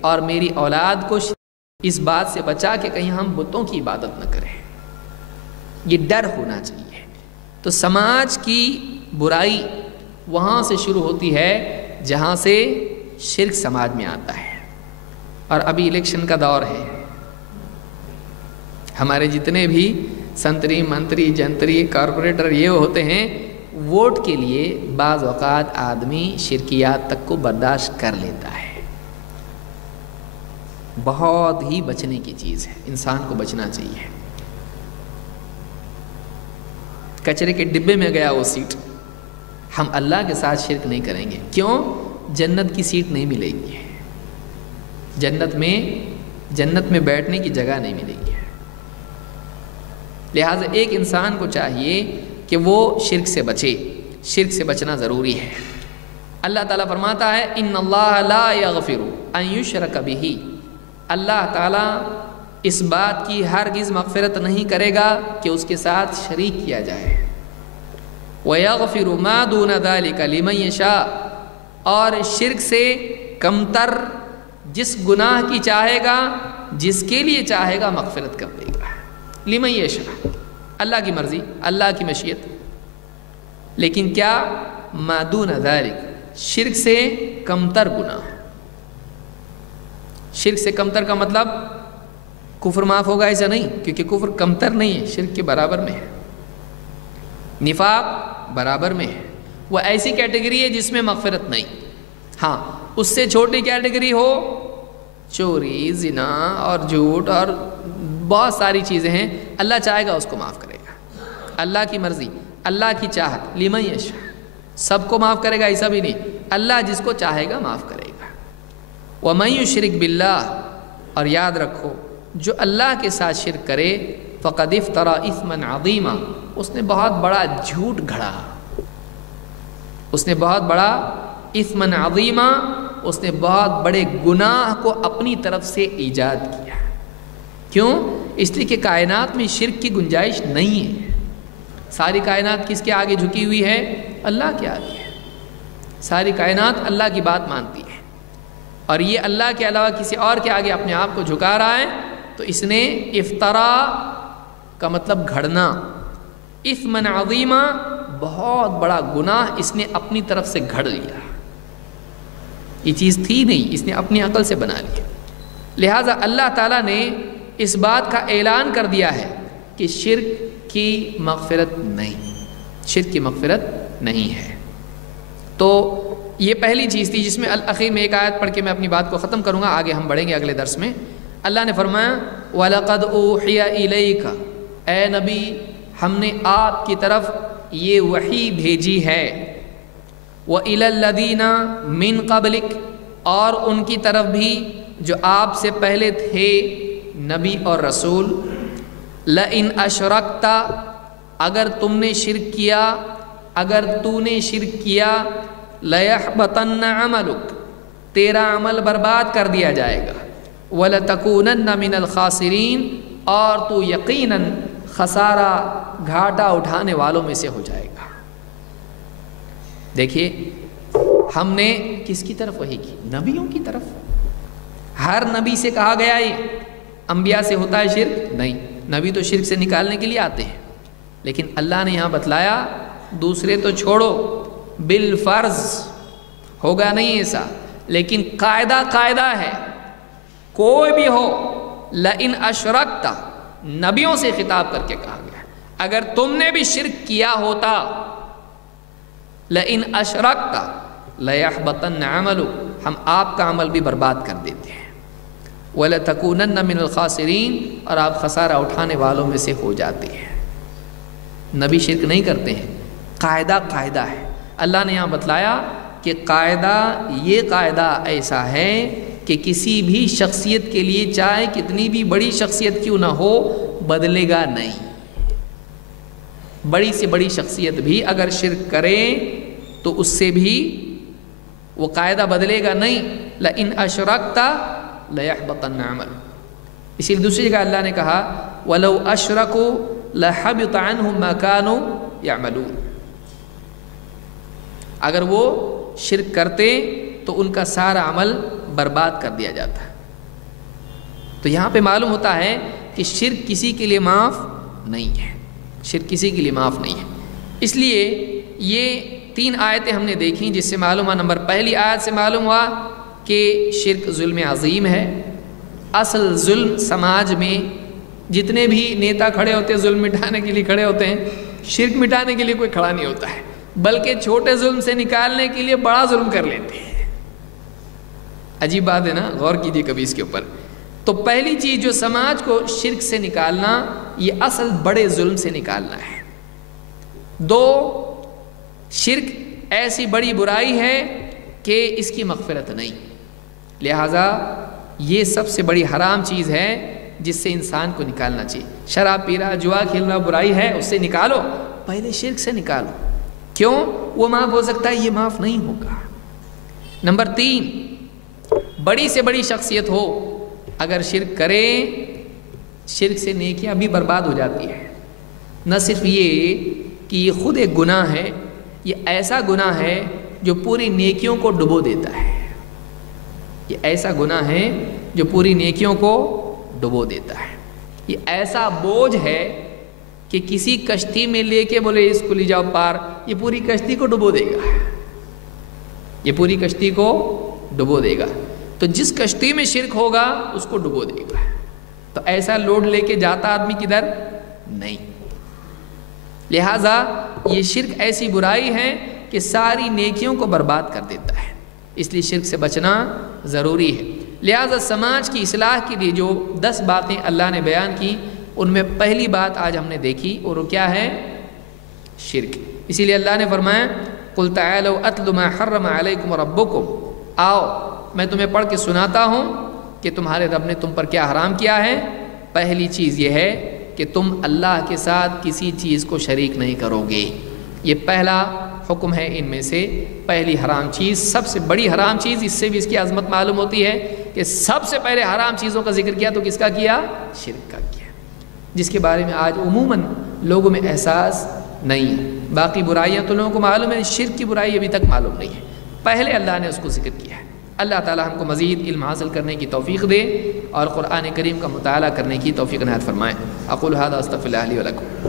اور میری اولاد کو اس بات سے بچا کہ کہیں ہم بتوں کی عبادت نہ کریں۔ یہ ڈر ہونا چاہیے۔ تو سماج کی برائی وہاں سے شروع ہوتی ہے جہاں سے شرک سماج میں آتا ہے۔ اور ابھی الیکشن کا دور ہے، ہمارے جتنے بھی سنتری، منتری، جنتری، کارپوریٹر یہ ہوتے ہیں، ووٹ کے لیے بعض اوقات آدمی شرکیات تک کو برداشت کر لیتا ہے۔ بہت ہی بچنے کی چیز ہے، انسان کو بچنا چاہیے۔ کچرے کے ڈبے میں گیا وہ سیٹ، ہم اللہ کے ساتھ شرک نہیں کریں گے، کیوں؟ جنت کی سیٹ نہیں ملے گی، جنت میں بیٹھنے کی جگہ نہیں ملے گی۔ لہٰذا ایک انسان کو چاہیے کہ وہ شرک سے بچے، شرک سے بچنا ضروری ہے۔ اللہ تعالیٰ فرماتا ہے ان اللہ لا یغفر ان یشرک بہ، اللہ تعالیٰ اس بات کی ہرگز مغفرت نہیں کرے گا کہ اس کے ساتھ شریک کیا جائے۔ وَيَغْفِرُ مَا دُونَ ذَلِكَ لِمَن يَشَاءُ، اور شرک سے کمتر جس گناہ کی چاہے گا، جس کے لیے چاہے گا مغفرت کر دے گا۔ لِمَن يَشَاءُ، اللہ کی مرضی، اللہ کی مشیت۔ لیکن کیا؟ مَا دُونَ ذَلِكَ، شرک سے کمتر گناہ۔ شرک سے کمتر کا مطلب کفر معاف ہوگا ایسا نہیں، کیونکہ کفر کمتر نہیں ہے، شرک کے برابر میں ہے، نفاق برابر میں ہے۔ وہ ایسی کیٹیگری ہے جس میں مغفرت نہیں۔ ہاں اس سے چھوٹی کیٹیگری ہو، چوری، زنا اور جھوٹ اور بہت ساری چیزیں ہیں، اللہ چاہے گا اس کو معاف کرے گا، اللہ کی مرضی، اللہ کی چاہت، لمن یشاء، سب کو معاف کرے گا ایسا بھی نہیں، اللہ جس کو چاہے گا معاف کرے گا۔ وَمَن يُشْرِكْ بِاللَّهِ، اور یاد رکھو جو اللہ کے ساتھ شرک کرے فَقَدِ افْتَرَىٰ إِثْمًا عَظِيمًا، اس نے بہت بڑا جھوٹ گھڑا، اس نے بہت بڑا اثمًا عظیما، اس نے بہت بڑے گناہ کو اپنی طرف سے ایجاد کیا۔ کیوں؟ اس لیے کہ کائنات میں شرک کی گنجائش نہیں ہے۔ ساری کائنات کس کے آگے جھکی ہوئی ہے؟ اللہ کے آگے ہے۔ ساری کائنات اللہ کی بات مانتی ہے، اور یہ اللہ کے علاوہ کسی اور کے آگے اپنے آپ کو جھکا رہا ہے، تو اس نے افطرا کا مطلب گھڑنا، اثمًا عظیما، بہت بڑا گناہ اس نے اپنی طرف سے گھڑ لیا۔ یہ چیز تھی نہیں، اس نے اپنی عقل سے بنا لی۔ لہٰذا اللہ تعالیٰ نے اس بات کا اعلان کر دیا ہے کہ شرک کی مغفرت نہیں، شرک کی مغفرت نہیں ہے۔ تو یہ پہلی چیز تھی جس میں الأخیر میں ایک آیت پڑھ کے میں اپنی بات کو ختم کروں گا، آگے ہم بڑھیں گے اگلے درس میں۔ اللہ نے فرمایا وَلَقَدْ أُوحِيَ إِلَيْكَ، اے نبی ہم نے آپ کی طرف یہ وحی بھیجی ہے، وَإِلَى الَّذِينَ مِن قَبْلِكَ، اور ان کی طرف بھی جو آپ سے پہلے تھے نبی اور رسول، لَإِنْ أَشْرَكْتَ، اگر تم نے شرک کیا، اگر تو نے شرک کیا، لَيَحْبَطَنَّ عَمَلُكَ، تیرا عمل برباد کر دیا جائے گا، وَلَتَكُونَنَّ مِنَ الْخَاسِرِينَ، اور تو یقیناً خسارہ گھاٹا اٹھانے والوں میں سے ہو جائے گا۔ دیکھیے ہم نے کس کی طرف وحی کی؟ نبیوں کی طرف۔ ہر نبی سے کہا گیا یہ انبیاء سے ہوتا ہے شرک؟ نہیں، نبی تو شرک سے نکالنے کے لیے آتے ہیں، لیکن اللہ نے یہاں بتلایا دوسرے تو چھوڑو، بالفرض ہوگا نہیں ایسا، لیکن قاعدہ ہے، کوئی بھی ہو، لئن اشرکتا، نبیوں سے خطاب کر کے کہا گیا اگر تم نے بھی شرک کیا ہوتا، لئن اشرکتا لیحبطن عملک، ہم آپ کا عمل بھی برباد کر دیتے ہیں، وَلَتَكُونَنَّ مِنَ الْخَاسِرِينَ، اور آپ خسارہ اٹھانے والوں میں سے ہو جاتے ہیں۔ نبی شرک نہیں کرتے ہیں، قاعدہ ہے۔ اللہ نے یہاں بتلایا کہ یہ قاعدہ ایسا ہے کہ کسی بھی شخصیت کے لیے چاہے کتنی بھی بڑی شخصیت کیوں نہ ہو بدلے گا نہیں۔ بڑی سے بڑی شخصیت بھی اگر شرک کرے تو اس سے بھی وہ قاعدہ بدلے گا نہیں، لئن اشرکتا لیحبطن عمل۔ اسی لیے دوسری جگہ اللہ نے کہا وَلَوْ أَشْرَكُوا لَحَبِطَ عَنْهُمْ مَا كَانُوا يَعْمَلُونَ، اگر وہ شرک کرتے تو ان کا سارا عمل برباد کر دیا جاتا۔ تو یہاں پہ معلوم ہوتا ہے کہ شرک کسی کے لیے معاف نہیں ہے، شرک کسی کے لیے معاف نہیں ہے۔ اس لیے یہ 3 آیتیں ہم نے دیکھیں، جس سے معلوم ہوا، نمبر پہلی آیت سے معلوم ہوا کہ شرک ظلم عظیم ہے۔ اصل ظلم سماج میں جتنے بھی نیتا کھڑے ہوتے ہیں ظلم مٹانے کے لیے کھڑے ہوتے ہیں، شرک مٹانے کے لیے کوئی کھڑا نہیں ہوتا ہے، بلکہ چھوٹے ظلم سے نکالنے کے لیے بڑا ظلم کر لیتے ہیں۔ عجیب بات ہے نا، غور کیجئے کبھی اس کے اوپر۔ تو پہلی چیز جو سماج کو شرک سے نکالنا، یہ اصل بڑے ظلم سے نکالنا ہے۔ 2، شرک ایسی بڑی برائی ہے کہ اس کی مغفرت نہیں، لہٰذا یہ سب سے بڑی حرام چیز ہے جس سے انسان کو نکالنا چاہیے۔ شراب پی رہا، جوا کھیل رہا، برائی ہے، اس سے نکالو، پہلے شرک سے نکالو۔ کیوں؟ وہ معاف ہو سکتا ہے، یہ معاف نہیں ہوگا۔ نمبر 3، بڑی سے بڑی شخصیت ہو اگر شرک کرے، شرک سے نیکیاں بھی برباد ہو جاتی ہے۔ نہ صرف یہ کہ یہ خود ایک گناہ ہے، یہ ایسا گناہ ہے جو پوری نیکیوں کو ڈبو دیتا ہے۔ یہ ایسا گناہ ہے جو پوری نیکیوں کو ڈبو دیتا ہے۔ یہ ایسا بوجھ ہے کہ کسی کشتی میں لے کے بولے اس کو لے جاؤ پار، یہ پوری کشتی کو ڈبو دے گا، یہ پوری کشتی کو ڈبو دے گا۔ تو جس کشتی میں شرک ہوگا اس کو ڈبو دے گا۔ تو ایسا لوڈ لے کے جاتا آدمی کدھر؟ نہیں۔ لہٰذا یہ شرک ایسی برائی ہے کہ ساری نیکیوں کو برباد کر دیتا ہے، اس لیے شرک سے بچنا ضروری ہے۔ لہٰذا سماج کی اصلاح کے لیے جو 10 باتیں اللہ نے بیان کی، ان میں پہلی بات آج ہم نے دیکھی، اور وہ کیا ہے؟ شرک۔ اسی لیے اللہ نے فرمایا قُلْ تَعَالَوْا أَتْلُ مَا حَرَّمَ عَلَيْكُمْ رَبُّكُمْ، آؤ میں تمہیں پڑھ کے سناتا ہوں کہ تمہارے رب نے تم پر کیا حرام کیا ہے۔ پہلی چیز یہ ہے کہ تم اللہ کے ساتھ کسی چیز کو شریک نہیں کرو گے، یہ پہلا حکم ہے۔ ان میں سے پہلی حرام چیز، سب سے بڑی حرام چیز، اس سے بھی اس کی عظمت معلوم ہوتی ہے کہ سب سے پہلے حرام چیزوں کا ذکر کیا تو کس کا کیا؟ شرک کا کیا، جس کے بارے میں آج عموماً لوگوں میں احساس نہیں ہے۔ باقی برائیاں تو لوگوں کو معلوم ہے، شرک کی برائی ابھی تک معلوم نہیں ہے، پہلے اللہ نے اس کو ذکر کیا ہے۔ اللہ تعالی ہم کو مزید علم حاصل کرنے کی توفیق دے اور قرآن کریم کا مطالعہ کرنے کی توفیق عنایت فرمائے۔ اقول ھذا استغفر اللہ لی و لکم۔